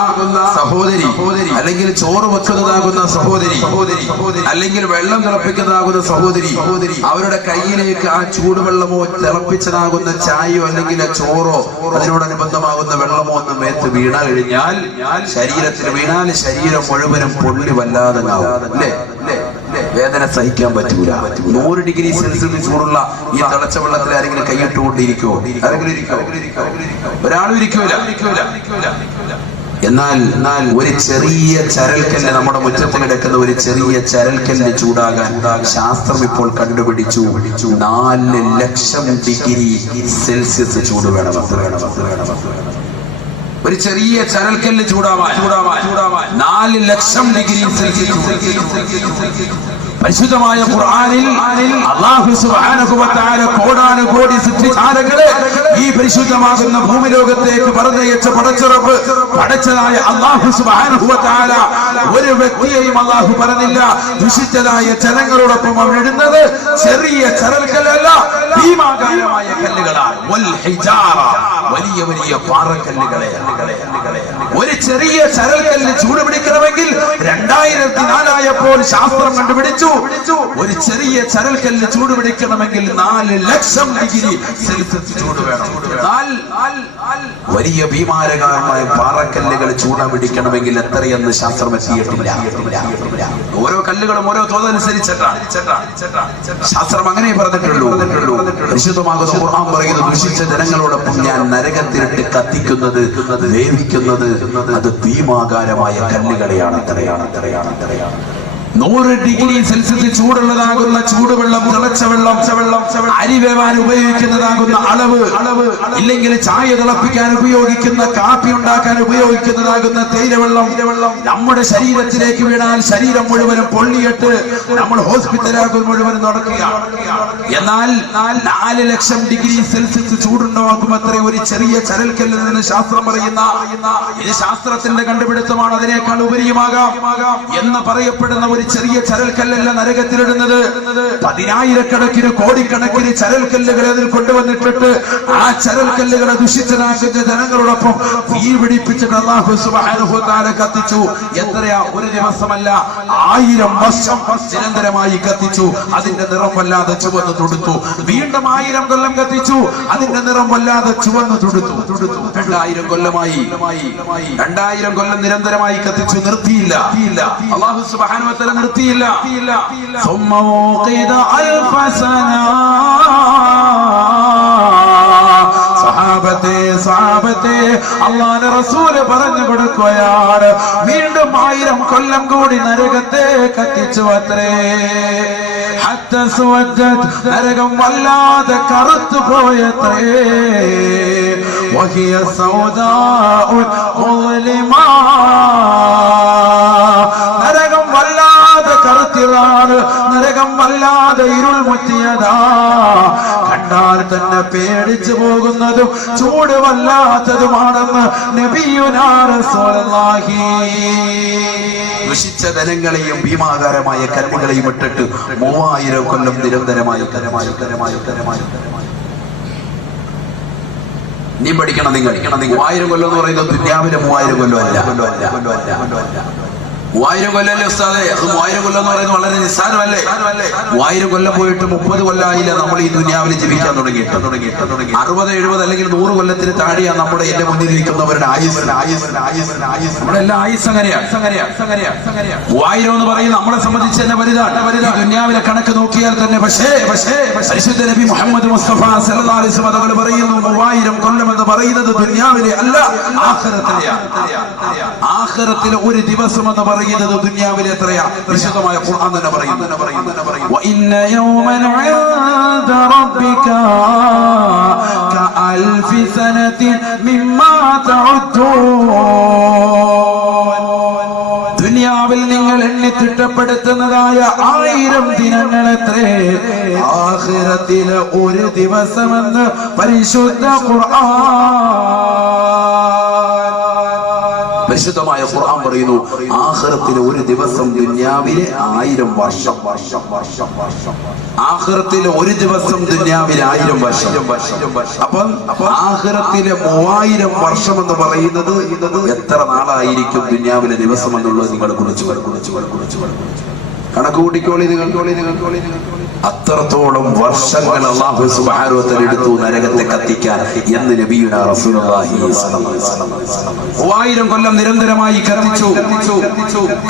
സഹോദരി, അല്ലെങ്കിൽ ചോറ് വെക്കുന്നതാകുന്ന സഹോദരി, അല്ലെങ്കിൽ വെള്ളം തിളപ്പിക്കുന്നതാകുന്ന സഹോദരി, അവരുടെ കയ്യിലേക്ക് ആ ചൂടുവെള്ളമോ തിളപ്പിച്ചതാകുന്ന ചായയോ അല്ലെങ്കിൽ ചോറോ അതിനോടനുബന്ധമാകുന്ന വെള്ളമോ ഒന്ന് മേത്ത് വീണ കഴിഞ്ഞാൽ, ശരീരത്തിൽ വീണാൽ ശരീരം മുഴുവനും പൊള്ളി വല്ലാതെ വേദന സഹിക്കാൻ പറ്റൂല. 100 ഡിഗ്രി സെൽഷ്യസ് ചൂടുള്ള ഈ തിളച്ച വെള്ളത്തിൽ ആരെങ്കിലും കൈയിട്ടുകൊണ്ടിരിക്കുമോ? ഒരാളും ഇരിക്കൂല. എന്നാൽ ഒരു ചെറിയ ചരൽക്കല്ല്, നമ്മുടെ മുറ്റത്ത് കിടക്കുന്ന ഒരു ചെറിയ ചരൽക്കല്ല് ചൂടാകാൻ ശാസ്ത്രം ഇപ്പോൾ കണ്ടുപിടിച്ചു. 4 ലക്ഷം ഡിഗ്രി സെൽഷ്യസ് ചൂട് വേണം. ഒരു ചെറിയ ചരൽക്കല്ല് ചൂടാവാൻ 4 ലക്ഷം ഡിഗ്രി സെൽഷ്യസ്. പരിശുദ്ധമായ ഖുർആനിൽ അല്ലാഹു സുബ്ഹാനഹു വ തആല കോടാനുകോടി സൃഷ്ടിജാലങ്ങളെ ഈ പരിശുദ്ധമാകുന്ന ഭൂമി ലോകത്തേക്ക് പറഞ്ഞയച്ച പടച്ചറബ് പടച്ചതായ അല്ലാഹു സുബ്ഹാനഹു വ തആല ഒരു വ്യക്തിയെയും അല്ലാഹു പറഞ്ഞില്ല. ദുഷിച്ചതായ ജനങ്ങളോടൊപ്പം അവൻ ഇടുന്നത് ചെറിയ ചരൽക്കല്ലല്ല, ഭീമാകാരമായ കല്ലുകളാണ്. വൽ ഹിജാറ, വലിയ പാറക്കല്ലുകളെ. ഒരു ചെറിയ ചരൽക്കല്ല് ചൂടുപിടിക്കണമെങ്കിൽ 2004 ആയപ്പോൾ ശാസ്ത്രം കണ്ടുപിടിച്ചു. ഒരു ചെറിയ ചരൽക്കല്ല് ചൂടുപിടിക്കണമെങ്കിൽ 4 ലക്ഷം ഡിഗ്രി സെൽഷ്യസ് ചൂട് വേണം. വലിയ ഭീമാരകമായ പാറക്കല്ലുകൾ ചൂടുപിടിക്കണമെങ്കിൽ എത്രയെന്ന് ശാസ്ത്രം എത്തിയിട്ടില്ല. ഓരോ കല്ലുകളും ഓരോ തോതനുസരിച്ചിട്ടാണ് ശാസ്ത്രം അങ്ങനെ പറഞ്ഞിട്ടുള്ളൂ. വിശുദ്ധമാകുന്ന ഖുർആൻ പറയുന്നത്, ദുഷിച്ച ജനങ്ങളോടൊപ്പം ഞാൻ നരകത്തിലിട്ട് കത്തിക്കുന്നത്, വേവിക്കുന്നത് അത് ഭീമാകാരമായ കല്ലുകളെയാണ്. 100 ഡിഗ്രി സെൽഷ്യസ് ചൂടുള്ളതാകുന്ന ചൂടുവെള്ളം, തിളച്ച വെള്ളം, അരി വേവാൻ ഉപയോഗിക്കുന്നതാകുന്ന അളവ്, ഇല്ലെങ്കിൽ ചായ തിളപ്പിക്കാൻ ഉപയോഗിക്കുന്ന, കാപ്പി ഉണ്ടാക്കാൻ ഉപയോഗിക്കുന്നതാകുന്ന തേയിലവെള്ളം നമ്മുടെ ശരീരത്തിലേക്ക് വീണാൽ ശരീരം മുഴുവനും പൊള്ളിയിട്ട് നമ്മൾ ഹോസ്പിറ്റലാകും മുഴുവനും നടക്കുകയാണ്. എന്നാൽ 4 ലക്ഷം ഡിഗ്രി സെൽഷ്യസ് ചൂടുണ്ടാകുമത്രേ ഒരു ചെറിയ ചരൽക്കല്ലിൽ നിന്ന് ശാസ്ത്രം പറയുന്ന. ഇത് ശാസ്ത്രത്തിന്റെ കണ്ടുപിടുത്തമാണ്, അതിനേക്കാൾ ഉപരിയുമാകാം എന്ന് പറയപ്പെടുന്ന ഒരു ചെറിയ ചരൽക്കല്ലല്ല നരകത്തിലിടുന്നത്. 10,000-കണക്കിന് കോടിക്കണക്കിന് ചരൽക്കല്ലുകളെ അതിൽ കൊണ്ടുവന്നിട്ടിട്ട് ആ ചരൽക്കല്ലുകളെ ദുഷിച്ചതാക്കുന്ന ജനങ്ങളോടൊപ്പം തീ പിടിപ്പിച്ചിട്ട് അല്ലാഹു സുബ്ഹാനഹു വ തആല കത്തിച്ചു. എത്രയാ? ഒരു ദിവസമല്ല, 1000 വർഷം നിരന്തരമായി കത്തിച്ചു. അതിന്റെ നിറം വല്ലാതെ ചുവന്നു തുടുത്തു. വീണ്ടും 1000 കൊല്ലം കത്തിച്ചു. അതിന്റെ നിറം വല്ലാതെ ചുവന്നു തുടുത്തു. 2000 കൊല്ലമായി, 2000 കൊല്ലം നിരന്തരമായി കത്തിച്ചു. നിർത്തിയില്ല. അല്ലാഹു സുബ്ഹാനഹു വ തആല നിർത്തിയില്ല. സഹാബത്തെ അല്ലാഹുവിന്റെ റസൂൽ പറഞ്ഞു കൊടുക്കുകയാണ്, വീണ്ടും 1000 കൊല്ലം കൂടി നരകത്തെ കത്തിച്ചു അത്രേ. നരകം വല്ലാതെ കറുത്തു പോയത്രേ. വഹിയ സൗദാഉൽ മുസ്ലിമാ, നരകം വല്ലാതെ കറുത്തിയതാണ്, നരകം വല്ലാതെ ഇരുൾ മുറ്റിയതാ. കണ്ടാൽ തന്നെ പേടിച്ചു പോകുന്നതും ചൂട് വല്ലാത്തതുമാണെന്ന് നബിയുനാ റസൂലുള്ളാഹി. ദുഷിച്ച ധനങ്ങളെയും ഭീമാകാരമായ കല്ലുകളെയും ഇട്ടിട്ട് 3000 കൊല്ലം നിരന്തരമായി നീ പഠിക്കണം. നിങ്ങൾ 3000 കൊല്ലം എന്ന് പറയുന്നത് ദുനിയാവിലെ 3000 കൊല്ലം അല്ല. 3000 കൊല്ലല്ലേ ഉസ്താദേ? അത് 3000 കൊല്ലം എന്ന് പറയുന്നത് വളരെ നിസ്സാരമല്ലേ? 3000 കൊല്ലം പോയിട്ട് 30 കൊല്ലമായില്ല നമ്മൾ ഈ ദുനിയാവിൽ ജീവിക്കാൻ തുടങ്ങിയിട്ട്. 60, 70 അല്ലെങ്കിൽ 100 കൊല്ലത്തിന് താഴെയാണ് നമ്മുടെ എന്റെ മുന്നിലിരിക്കുന്നവരുടെ ആയുസ്. നമ്മുടെ എല്ലാ ആയുസ് അങ്ങനെയാണ്. 3000 എന്ന് പറയുന്നത് നമ്മളെ സംബന്ധിച്ച് തന്നെ വലുതാണ്. ദുനിയാവിലെ കണക്ക് നോക്കിയാൽ തന്നെ. പക്ഷേ പരിശുദ്ധ നബി മുഹമ്മദ് മുസ്തഫ സല്ലല്ലാഹു അലൈഹി വസല്ലം തങ്ങൾ പറയുന്നു, 3000 കൊല്ലം എന്ന് പറയുന്നത് ദുനിയാവിലെ അല്ല, ആഖിറത്തിലെയാണ്. ആഖിറത്തിലെ ഒരു ദിവസം എന്ന് പറയുന്നത് ദുനിയാവിലെ എത്രയാ? പരിശുദ്ധമായ ഖുർആൻ തന്നെ പറയുന്നു, വഇന്ന യൗമൻ ഇൻദ റബ്ബിക കഅൽഫി സനതിൻ മിമ്മാ തഉദ്ദൂൻ. ദുനിയാവിൽ നിങ്ങൾ എണ്ണി തിട്ടപ്പെടുത്തുന്നതായ 1000 ദിനങ്ങളെത്രേ, ആഖിറത്തിലെ ഒരു ദിവസമെന്ന് പരിശുദ്ധ പരിശുദ്ധമായ ഖുർആൻ പറയുന്നു, ആഖിറത്തിലെ ഒരു ദിവസം ദുനിയാവിലെ 1000 വർഷം. ആഖിറത്തിലെ ഒരു ദിവസം ദുനിയാവിലെ 1000 വർഷം. അപ്പം ആഖിറത്തിലെ 3000 വർഷം എന്ന് പറയുന്നത് എത്ര നാളായിരിക്കും ദുനിയാവിലെ ദിവസം എന്നുള്ളത് നിങ്ങൾ കുറിച്ച് കണക്ക് കൂട്ടിക്കോളി. അത്രത്തോളം വർഷങ്ങൾ അല്ലാഹു സുബ്ഹാനഹു വ തആല എടുത്തു നരകത്തെ കത്തിക്കാൻ എന്ന് നബിയുനാ റസൂലുള്ളാഹി സ്വല്ലല്ലാഹു അലൈഹി വസല്ലം. 3000 കൊല്ലം നിരന്തരമായി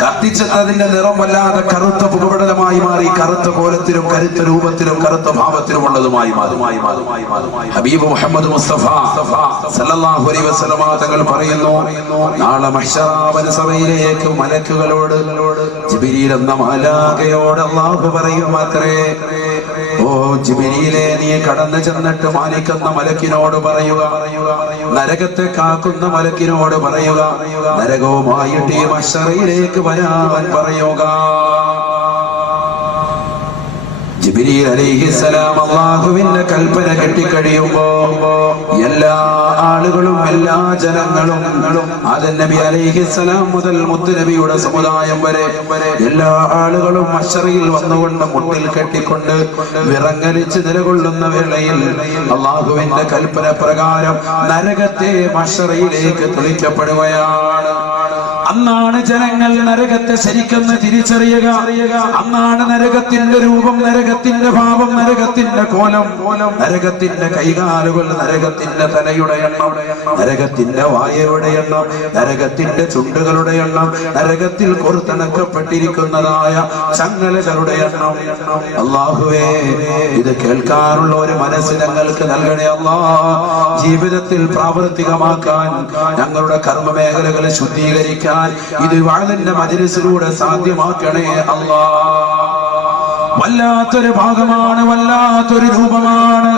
കത്തിച്ചതിന്റെ നിറം വല്ലാതെ കറുത്ത പുകപടലമായി മാറി. കറുത്ത കോലത്തിലും കരുത്ത രൂപത്തിലും കറുത്ത ഭാവത്തിലും ഉള്ളതുമായി മാറി. ഹബീബ് മുഹമ്മദ് മുസ്തഫ സല്ലല്ലാഹു അലൈഹി വസല്ലം തങ്ങൾ പറയുന്നു, നാളെ മഹ്ശറ സഭയിലേക്ക് മലക്കുകളോട്, ജിബ്രീൽ എന്ന മാലാഖയോട് അല്ലാഹു പറയും അത്രേ, ഓ ജിബ്രീലേ, നീ കടന്നു ചെന്നിട്ട് മാലിക്കുന്ന മലക്കിനോട് പറയുക, നരകത്തെ കാക്കുന്ന മലക്കിനോട് പറയുക, നരകവുമായിട്ട് ഈ മഹ്ശറയിലേക്ക് വരാൻ പറയുക. ജിബ്രീൽ അലൈഹിസ്സലാം അല്ലാഹുവിന്റെ കൽപ്പന കെട്ടിക്കഴിയുമ്പോ എല്ലാ ആളുകളും, എല്ലാ ജനങ്ങളും, ആദം നബി അലൈഹിസ്സലാം മുതൽ മുത്ത് നബിയുടെ സമുദായം വരെ എല്ലാ ആളുകളും മഹ്ശറയിൽ വന്നുകൊണ്ട് മുട്ടിൽ കെട്ടിക്കൊണ്ട് വിറങ്ങലിച്ച് നിലകൊള്ളുന്ന വേളയിൽ അല്ലാഹുവിന്റെ കൽപ്പന പ്രകാരം നരകത്തെ മഹ്ശറയിലേക്ക് തുളിക്കപ്പെടുകയാണ്. അന്നാണ് ജനങ്ങൾ നരകത്തെ ശരിക്കെന്ന് തിരിച്ചറിയുക. അന്നാണ് നരകത്തിന്റെ രൂപം, നരകത്തിന്റെ ഭാവം, നരകത്തിന്റെ കോലം, നരകത്തിന്റെ കൈകാലുകൾ, നരകത്തിന്റെ തലയുടെ എണ്ണം, നരകത്തിന്റെ വായയുടെ എണ്ണം, നരകത്തിന്റെ ചുണ്ടുകളുടെ എണ്ണം, നരകത്തിൽ കോർത്തിണക്കപ്പെട്ടിരിക്കുന്നതായ ചങ്ങലകളുടെ എണ്ണം. അല്ലാഹുവേ, ഇത് കേൾക്കാനുള്ള ഒരു മനസ്സ് ഞങ്ങൾക്ക് നൽകണേ അല്ലാ. ജീവിതത്തിൽ പ്രാവർത്തികമാക്കാൻ, ഞങ്ങളുടെ കർമ്മ മേഖലകളെ ശുദ്ധീകരിക്കാൻ സഹകരിക്കാൻ ഇത് വഅദിന്റെ മജ്‌ലിസിലൂടെ സാധ്യമാക്കണേ അല്ലാഹ്. വല്ലാത്തൊരു ഭാഗമാണ്, വല്ലാത്തൊരു രൂപമാണ്.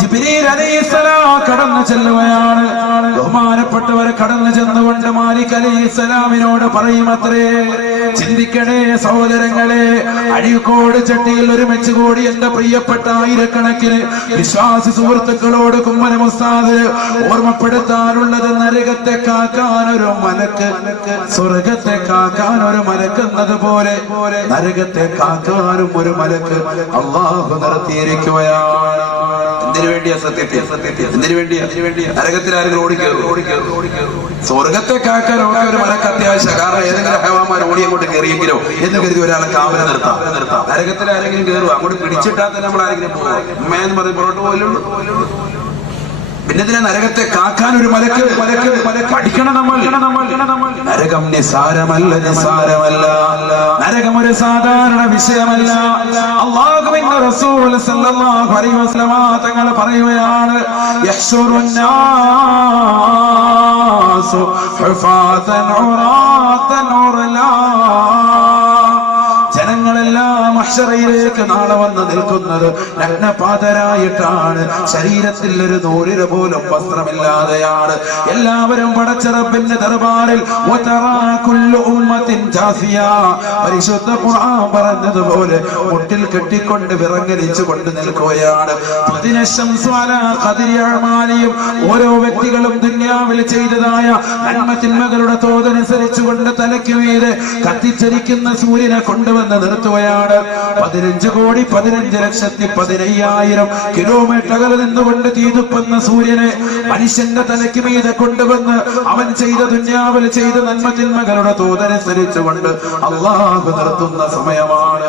ജിബ്രീൽ അലൈഹിസ്സലാം കടന്നു ചെല്ലുകയാണ്. ബഹുമാനപ്പെട്ടവരെ കടന്നു ചെന്നുകൊണ്ട് മാലിക് അലൈഹിസ്സലാമിനോട് പറയുമത്രേ, ചിന്തിക്കണേ സഹോദരങ്ങളെ, അഴീക്കോട് ചട്ടിയിൽ ഒരുമിച്ച് കൂടി എന്റെ പ്രിയപ്പെട്ട ആയിരക്കണക്കിന് വിശ്വാസി സുഹൃത്തുക്കളോട് കുമ്മനം ഉസ്താദ് ഓർമ്മപ്പെടുത്താനുള്ളത്, നരകത്തെ കാക്കാൻ ഒരു മലക്ക്, സ്വർഗത്തെ കാക്കാൻ ഒരു മലക്ക് എന്നതുപോലെ നരകത്തെ കാക്കാനും ഒരു മലക്ക് അല്ലാഹു നിർത്തിയിരിക്കുകയാണ്. എന്തിനു വേണ്ടിയാ സത്യത്തിൽ? എന്തിനു വേണ്ടിയാ? നരകത്തിൽ ആരെങ്കിലും ഓടിക്കേറും? സ്വർഗത്തെ കാക്കാൻ ഒരു മലക്ക് അത്യാവശ്യം. കാരണം ഏതെങ്കിലും ഹൈവാന്മാർ ഓടിയങ്ങോട്ട് കയറിയെങ്കിലോ എന്ന് കരുതി ഒരാളെ കാവല നിർത്താം. നരകത്തിൽ ആരെങ്കിലും കയറുക, അങ്ങോട്ട് പിടിച്ചിട്ടാൽ തന്നെ നമ്മൾ ആരെങ്കിലും പോകാം. ഉമ്മയെന്ന് പറയും പുറോട്ട് പോലുള്ളൂ. പിന്നെ നരകത്തെ കാക്കാൻ ഒരു മലക്ക് പഠിക്കണം നമ്മൾ. നരകം നിസാരമല്ല, നരകം ഒരു സാധാരണ വിഷയമല്ല. അല്ലാഹുവിന്റെ റസൂൽ സല്ലല്ലാഹു അലൈഹി വസല്ലം തങ്ങൾ പറയുകയാണ്, യഹ്ശുറുൻ നാസു ഹുഫാതൻ ഉറാതൻ ഉർലാ. ജനങ്ങളെല്ലാം മഹ്ശറയിലേക്ക് നാളെ വന്ന് നിൽക്കുന്നത് നഗ്നപാതരായിട്ടാണ്. ശരീരത്തിൽ ഒരു നൂലിര പോലും വസ്ത്രമില്ലാതെയാണ്. എല്ലാവരും പടച്ച റബ്ബിന്റെ ദർബാറിൽ പരിശുദ്ധ ഖുർആൻ പറഞ്ഞതുപോലെ മുട്ടിൽ കെട്ടിക്കൊണ്ട് വിറങ്ങലിച്ചു കൊണ്ട് നിൽക്കുകയാണ്. ഓരോ വ്യക്തികളും ദുനിയാവിൽ ചെയ്തതായ നന്മതിന്മകളുടെ തോതനുസരിച്ചുകൊണ്ട് തലയ്ക്ക് മീതെ കത്തിച്ചരിക്കുന്ന സൂര്യനെ കൊണ്ടുവന്ന് നിർത്തുകയാണ്. 15,15,15,000 കിലോമീറ്റർ അകലെ നിന്നുകൊണ്ട് തീതുപ്പുന്ന സൂര്യനെ മനുഷ്യന്റെ തലയ്ക്ക് മീതെ കൊണ്ടുവന്ന് അവൻ ചെയ്ത ദുനിയാവിൽ ചെയ്ത നന്മതിന്മകളുടെ തോതനുസരിച്ചുകൊണ്ട് അല്ലാഹു നിർത്തുന്ന സമയമാണ്.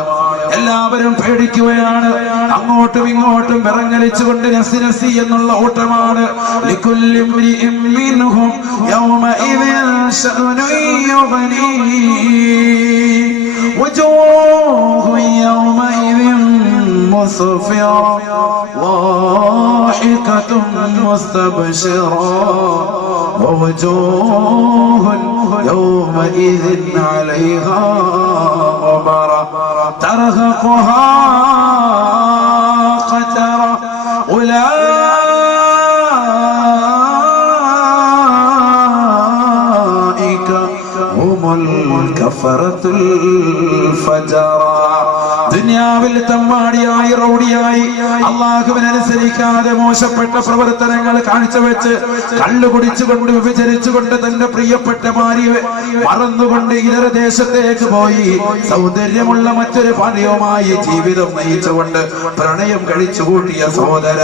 എല്ലാവരും പേടിക്കുകയാണ്. അങ്ങോട്ടും ഇങ്ങോട്ടും വിറങ്ങലിച്ചുകൊണ്ട് നഫ്സി നഫ്സി എന്നുള്ള ഓട്ടമാണ്. ലികുല്ലി ഇംരിഇൻ മിൻഹും യൗമഇദിൻ ശഅനുൻ യുഗ്നി وجوه يومئذ مسفرة ضاحكة مستبشرة ووجوه يومئذ عليها غبرة ترهقها قترة أولئك هم الكفرة الفجرة. ദുനിയാവിൽ തമ്മാടിയായി റൗഡിയായി അല്ലാഹുവിനനുസരിക്കാതെ മോശപ്പെട്ട പ്രവർത്തനങ്ങൾ കാഴ്ചവെച്ച് കള്ളു കുടിച്ചുകൊണ്ട് വിഭജിച്ചുകൊണ്ട് തന്റെ പ്രിയപ്പെട്ട ഭാര്യയെ മറന്നുകൊണ്ട് ഇതര ദേശത്തേക്ക് പോയി സൗന്ദര്യമുള്ള മറ്റൊരു ഭാര്യയുമായി ജീവിതം നയിച്ചുകൊണ്ട് പ്രണയം കഴിച്ചു കൂട്ടിയ സഹോദര,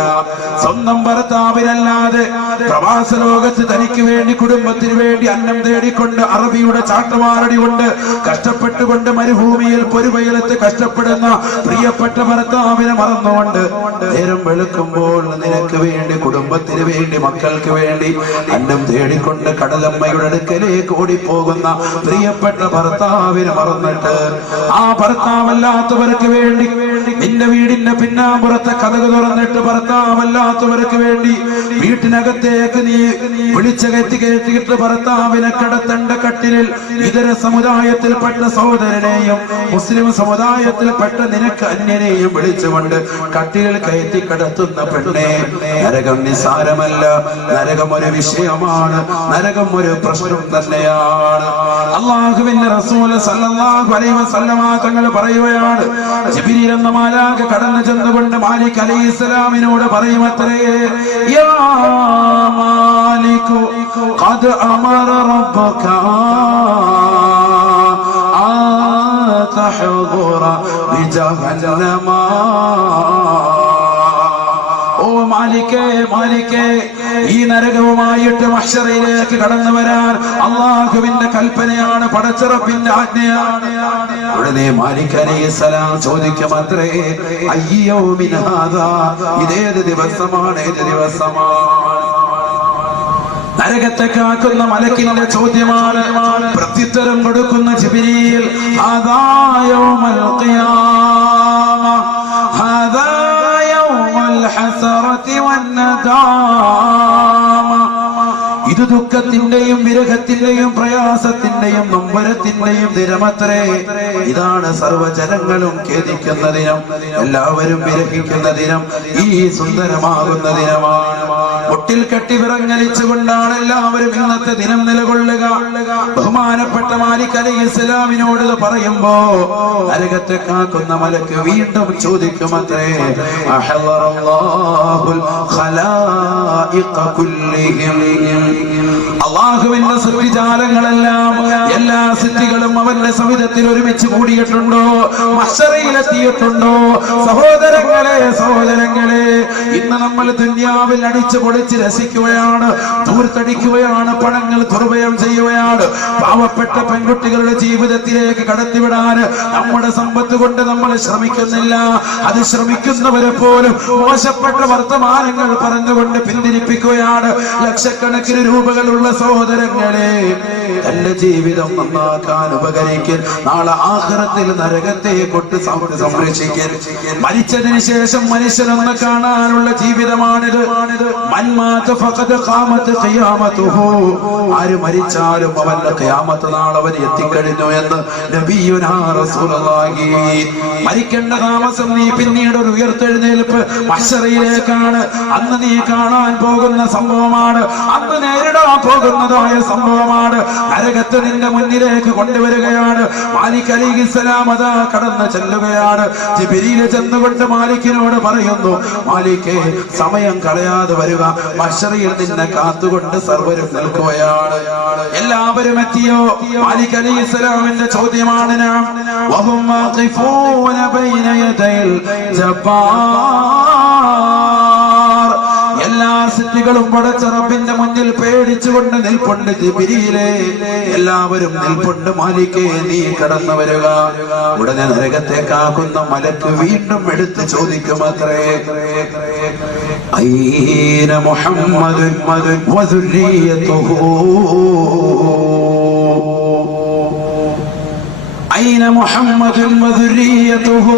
സ്വന്തം ഭർത്താവിനല്ലാതെ പ്രവാസ ലോകത്ത് തനിക്ക് വേണ്ടി കുടുംബത്തിന് വേണ്ടി അന്നം തേടിക്കൊണ്ട് അറബിയുടെ ചാട്ടവാറടി കൊണ്ട് കഷ്ടപ്പെട്ടുകൊണ്ട് മരുഭൂമിയിൽ പൊരുവയലത്ത് കഷ്ടപ്പെടുന്ന പ്രിയപ്പെട്ട ഭർത്താവിനെ മറന്നുകൊണ്ട് നേരം വെളുക്കുമ്പോൾ നിനക്ക് വേണ്ടി കുടുംബത്തിന് വേണ്ടി മക്കൾക്ക് വേണ്ടി അന്നം തേടിക്കൊണ്ട് കടലമ്മയുടെ അടുക്കലേക്ക് ഓടിപ്പോകുന്ന പ്രിയപ്പെട്ട ഭർത്താവിനെ മറന്നിട്ട് ആ ഭർത്താവല്ലാത്തവർക്ക് വേണ്ടി നിന്റെ വീടിന്റെ പിന്നാമ്പുറത്തെ കതക് തുറന്നിട്ട് ഭർത്താവല്ലാത്തവർക്ക് വേണ്ടി വീട്ടിനകത്തേക്ക് നീ വിളിച്ചകറ്റിയിട്ട് ഭർത്താവിനെ കടത്തേണ്ട കട്ടിലിൽ ഇതര സമുദായത്തിൽപ്പെട്ട സഹോദരനെയും മുസ്ലിം സമുദായത്തിൽപ്പെട്ട നിനക്ക് അന്യനെയും വിളിച്ചുകൊണ്ട് കട്ടിലിൽ കയറ്റി കടത്തുന്ന പെണ്ണെ, നരകം നിസാരമല്ല, നരകം ഒരു വിഷയമാണ്, നരകം ഒരു പ്രശ്നം തന്നെയാണ്. അല്ലാഹുവിന്റെ റസൂൽ സല്ലല്ലാഹു അലൈഹി വസല്ലം തങ്ങൾ പറയുകയാണ്, ജിബ്രീൽ എന്ന മാലാഖ കടന്നു ചെന്നുകൊണ്ട് മാലിക് അലൈഹിസ്സലാമിനോട് പറയുമത്രേ, യാ മാലികു ഖദ് അമറ റബ്ബക തഹദുറ ബിജഹന്നമ. ഓ മാലിക്കേ, മാലിക്കേ, ഈ നരകവുമായിട്ട് മഹ്ശറയിലേക്ക് കടന്നു വരാൻ അല്ലാഹുവിന്റെ കൽപ്പനയാണ്, പടച്ചറപ്പിന്റെ ആജ്ഞയാണ്. ഉടനെ മാലിക് അലൈഹിസ്സലാം ചോദിക്കുമത്രേ, അയ്യൗമിൻ ഹാദാ, ഇതേത് ദിവസമാണ്, ഏത് ദിവസമാണ്? നരകത്തെ കാക്കുന്ന മലക്കിന്റെ ചോദ്യമാണ്. പ്രത്യുത്തരം കൊടുക്കുന്ന ജിബ്രീൽ, ഹാദാ യൗമുൽ ഖിയാമ, ഹാദാ യൗമുൽ ഹസറതി വന്നദാമ. ഇത് ഇത് ദുഃഖത്തിന്റെയും വിരഹത്തിന്റെയും പ്രയാസത്തിന്റെയും നൊമ്പരത്തിന്റെയും ദിനമത്രേ. ഇതാണ് സർവ്വജനങ്ങളും ഖേദിക്കുന്ന ദിനം, എല്ലാവരും വിരഹിക്കുന്ന ദിനം, ഈ സുന്ദരമാകുന്ന ദിനമാണ്. മുട്ടിൽ കെട്ടി വിറങ്ങലിച്ചുകൊണ്ടാണ് എല്ലാവരും ഇന്നത്തെ ദിനം നിലകൊള്ളുക. ബഹുമാനപ്പെട്ട മാലിക് അലൈഹിസ്സലാമിനോട് പറയുമ്പോ നരകത്തെ കാക്കുന്ന മലക്ക് വീണ്ടും ചോദിക്കുമത്രേ, അള്ളാഹുവിന്റെ സൃഷ്ടിജാലങ്ങളെല്ലാം എല്ലാ സിദ്ധികളും അവന്റെ സവിധത്തിൽ ഒരുമിച്ച് കൂടിയിട്ടുണ്ടോ, മഹ്ശറയിലെത്തിയിട്ടുണ്ടോ? സഹോദരങ്ങളെ, സഹോദരങ്ങളെ, ഇന്ന് നമ്മൾ ദുനിയാവിൽ അടിച്ചു പൊളിച്ച് രസിക്കുകയാണ്, ധൂർത്തടിക്കുകയാണ്, പണങ്ങൾ ദുർവ്യയം ചെയ്യുകയാണ്. പാവപ്പെട്ട പെൺകുട്ടികളുടെ ജീവിതത്തിലേക്ക് കടത്തിവിടാൻ നമ്മുടെ സമ്പത്ത് കൊണ്ട് നമ്മൾ ശ്രമിക്കുന്നില്ല. അത് ശ്രമിക്കുന്നവരെ പോലും മോശപ്പെട്ട വർത്തമാനങ്ങൾ പറഞ്ഞുകൊണ്ട് പിന്തിരിപ്പിക്കുകയാണ്. ലക്ഷക്കണക്കിന് രൂപകളുള്ള സഹോദരങ്ങളെ, തന്റെ ജീവിതം നന്നാക്കാൻ ഉപകരിക്കാൻ, നാളെ ആഖിറത്തിൽ നരകത്തെ കൊണ്ട് സംരക്ഷിക്കാൻ, മരിച്ചതിന് ശേഷം മനുഷ്യനെന്ന് കാണാനുള്ള ജീവിതമാണിത്. ആര് മരിച്ചാലും അവന്റെ ഖിയാമത്ത് നാൾ അവൻ എത്തിക്കഴിഞ്ഞു എന്ന് നബിയുനാ റസൂലുള്ളാഹി. മരിക്കേണ്ട താമസം നീ പിന്നീട് ഒരു ഉയർത്തെഴുന്നേൽപ്പ് മഹ്ശറിലേക്കാണ്. അന്ന് നീ കാണാൻ പോകുന്ന സംഭവമാണ്, അന്ന് നേരിടാൻ പോകുന്നതായ സംഭവമാണ്. നരകത്ത് നിന്റെ മുന്നിലേക്ക് കൊണ്ടുവരികയാണ്. മാലിക് അലൈഹിസ്സലാം അതാ കടന്നു ചെല്ലുകയാണ്. ജിബ്രീൽ ചെന്നുകൊണ്ട് മാലിക്കിനോട് പറയുന്നു, മാലിക്കേ, സമയം കളയാതെ വരിക, മഹ്ശറിയിൽ നിന്നെ കാത്തുകൊണ്ട് സർവരും നിൽക്കുകയാണ്. എല്ലാവരും എത്തിയോ? മാലിക് അലൈഹിസ്സലാമിന്റെ ചോദ്യമാണ് നാം വഹും വാഖിഫൂന ബൈന യദൈൽ ജബ്ബാർ. എല്ലാ സിദ്ധികളും പടച്ച റബ്ബിന്റെ മുന്നിൽ പേടിച്ചുകൊണ്ട് നിൽപ്പുണ്ട്. ജിബ്രീലേ, എല്ലാവരും നിൽപ്പുണ്ട്. മാലിക്കേ, നീ കടന്നു വരിക. ഉടനെ നരകത്തേക്കാക്കുന്ന മലക്ക് വീണ്ടും എടുത്ത് ചോദിക്കുമത്രേ, ഐന മുഹമ്മദ് വസുരിയതുഹു, ഐന മുഹമ്മദ് വസുരിയതുഹു.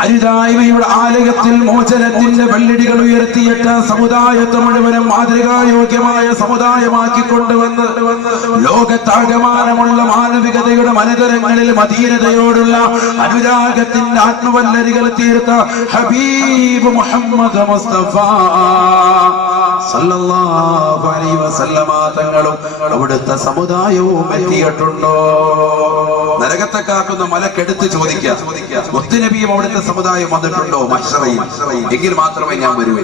അരുതായ്മയുടെ ആലയത്തിൽ മോചനത്തിന്റെ വെള്ളിടികൾ ഉയർത്തിയിട്ട സമുദായത്തെ മുഴുവനും മാതൃകായോഗ്യമായ സമുദായമാക്കി കൊണ്ടുവന്ന് ലോകത്താകമാനമുള്ള മാനവികതയുടെ മനതരങ്ങളിൽ മദീനതയോടുള്ള അനുരാഗത്തിന്റെ ആത്മവല്ലരികൾ തീർത്ത ഹബീബ് മുഹമ്മദ് മുസ്തഫ സല്ലല്ലാഹു അലൈഹി വസല്ലമ തങ്ങളും അവിടുത്തെ സമുദായവും എത്തിയിട്ടുണ്ടോ? നരകത്തെ കാക്കുന്ന മലക്കെടുത്ത് ചോദിക്കുക, മുത്തുനബിയും അവിടുത്തെ സമുദായം വന്നിട്ടുണ്ടോ മഹ്ശറയിൽ? എങ്കിൽ മാത്രമേ ഞാൻ വരുവേ.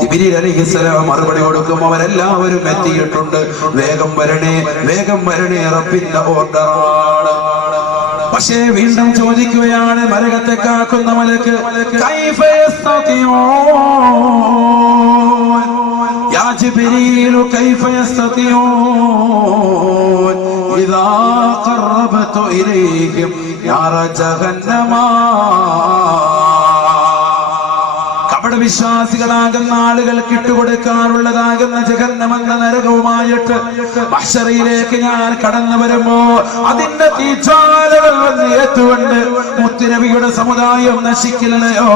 ജിബ്രീൽ അലൈഹിസ്സലാം മറുപടി കൊടുക്കും, അവരെല്ലാവരും എത്തിയിട്ടുണ്ട്. വേഗം വരണേ, വേഗം വരണേ, റബ്ബിന്റെ ഓർഡറാണ്. പക്ഷേ വീണ്ടും ചോദിക്കുകയാണ് നരകത്തെ കാക്കുന്ന മലക്ക്, കൈഫ യസ്തതിഊൻ യാ ജിബ്രീൽ, കൈഫ യസ്തതിഊൻ ഇദാ ഖറബതു ഇലൈഹിം നാറ ജഹന്നമ. വിശ്വാസികളാകുന്ന ആളുകൾക്ക് ഇട്ടുകൊടുക്കാനുള്ളതാകുന്ന ജഹന്നമെന്ന നരകവുമായിട്ട് മഹ്ശറിയിലേക്ക് ഞാൻ കടന്നു വരുമ്പോ അതിന്റെ തീജ്വാലകൾ വന്ന് ഏറ്റുകൊണ്ട് മുത്തുനബിയുടെ സമുദായം നശിക്കില്ലയോ?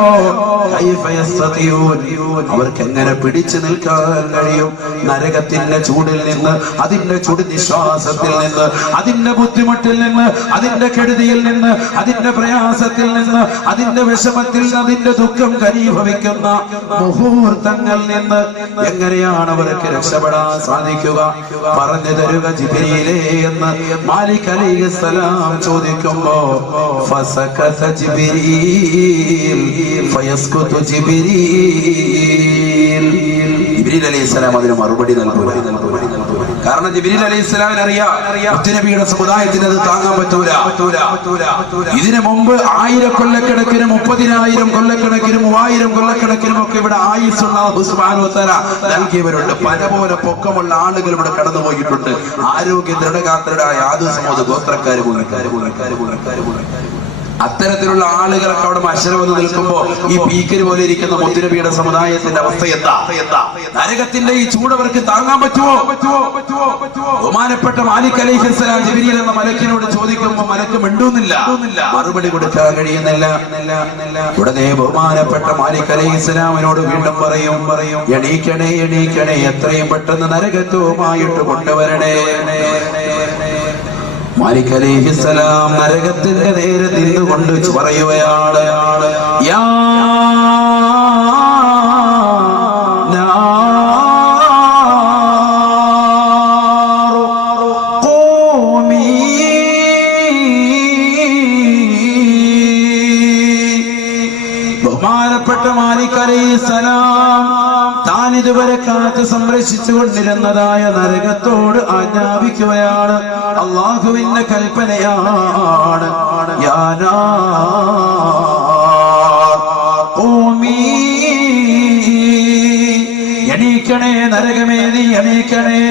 അവർക്ക് എങ്ങനെ പിടിച്ചു നിൽക്കാൻ കഴിയും? നരകത്തിന്റെ ചൂടിൽ നിന്ന്, അതിന്റെ ചുടു നിശ്വാസത്തിൽ നിന്ന്, അതിന്റെ ബുദ്ധിമുട്ടിൽ നിന്ന്, അതിന്റെ കെടുതിയിൽ നിന്ന്, അതിന്റെ പ്രയാസത്തിൽ നിന്ന്, അതിന്റെ വിഷമത്തിൽ നിന്ന്, അതിന്റെ ദുഃഖം ഘനീഭവിക്കുന്ന മുഹൂർത്തങ്ങളിൽ നിന്ന് എങ്ങനെയാണ് അവർക്ക് രക്ഷപ്പെടാൻ സാധിക്കുക? പറഞ്ഞു തരുക ജിബ്രീലേ എന്ന് മാലിക് അലൈഹിസ്സലാം ചോദിക്കുമ്പോ ഫസകത ജിബ്രീൽ ഫയസ്കുതു ജിബ്രീൽ. ജിബ്രീൽ അലൈഹിസ്സലാം അതിന് മറുപടി നൽകുക. കാരണം ജിബ്രീൽ അലൈഹിസ്സലാമിന് അറിയാം മുത്തുനബിയുടെ സമുദായത്തിന് അത് താങ്ങാൻ പറ്റൂല. ഇതിനു മുമ്പ് 1000 കൊല്ലക്കണക്കിന്, 30,000 കൊല്ലക്കണക്കിന്, 3000 കൊല്ലക്കണക്കിനും ഒക്കെ ഇവിടെ ആയുസ്സുള്ള സുബ്ഹാനഹു വ തആല നൽകിയവരുണ്ട്. പല പോലെ പൊക്കമുള്ള ആളുകൾ ഇവിടെ കടന്നു പോയിട്ടുണ്ട്. ആരോഗ്യ ദൃഢഗാത്രരായ ആദു സമൂഹ ഗോത്രക്കാര് പോയി. അത്തരത്തിലുള്ള ആളുകളൊക്കെ അവിടെ മശര വന്ന് നിൽക്കുമ്പോ ഈ പീക്കര് പോലെ ഇരിക്കുന്ന മുത്തുനബിയുടെ സമുദായത്തിന്റെ അവസ്ഥ എന്താ? നരകത്തിന്റെ ഈ ചൂടവർക്ക് താങ്ങാൻ പറ്റുമോ? ബഹുമാനപ്പെട്ട മാലിക് അലൈഹിസ്സലാം ജിബ്രീൽ എന്ന മലക്കിനോട് ചോദിക്കുമ്പോൾ മലക്ക് മിണ്ടുന്നില്ല, മറുപടി കൊടുക്കാൻ കഴിയുന്നില്ല. ഉടനെ ബഹുമാനപ്പെട്ട മാലിക് അലൈഹിസ്സലാമിനോട് വീണ്ടും പറയും, എണീക്കണേ എണീക്കണേ, എത്രയും പെട്ടെന്ന് നരകത്വമായിട്ട് കൊണ്ടുവരണേ. മാലിക് അലൈഹിസ്സലാം നരകത്തിന്റെ നേരെ നിന്നുകൊണ്ട് പറയുകയാണ്, യാ ബഹുമാനപ്പെട്ട മാലിക് അലൈഹിസ്സലാം താൻ ഇതുവരെ കാത്ത് സംരക്ഷിച്ചു കൊണ്ടിരുന്നതായ നരകത്തോട് ആജ്ഞാപിക്കുകയാണ്. അള്ളാഹുവിന്റെ കൽപ്പനയാണ്, യാ നാർ ഖൂമി, എണീക്കണേ നരകമേ നീ എണീക്കണേ.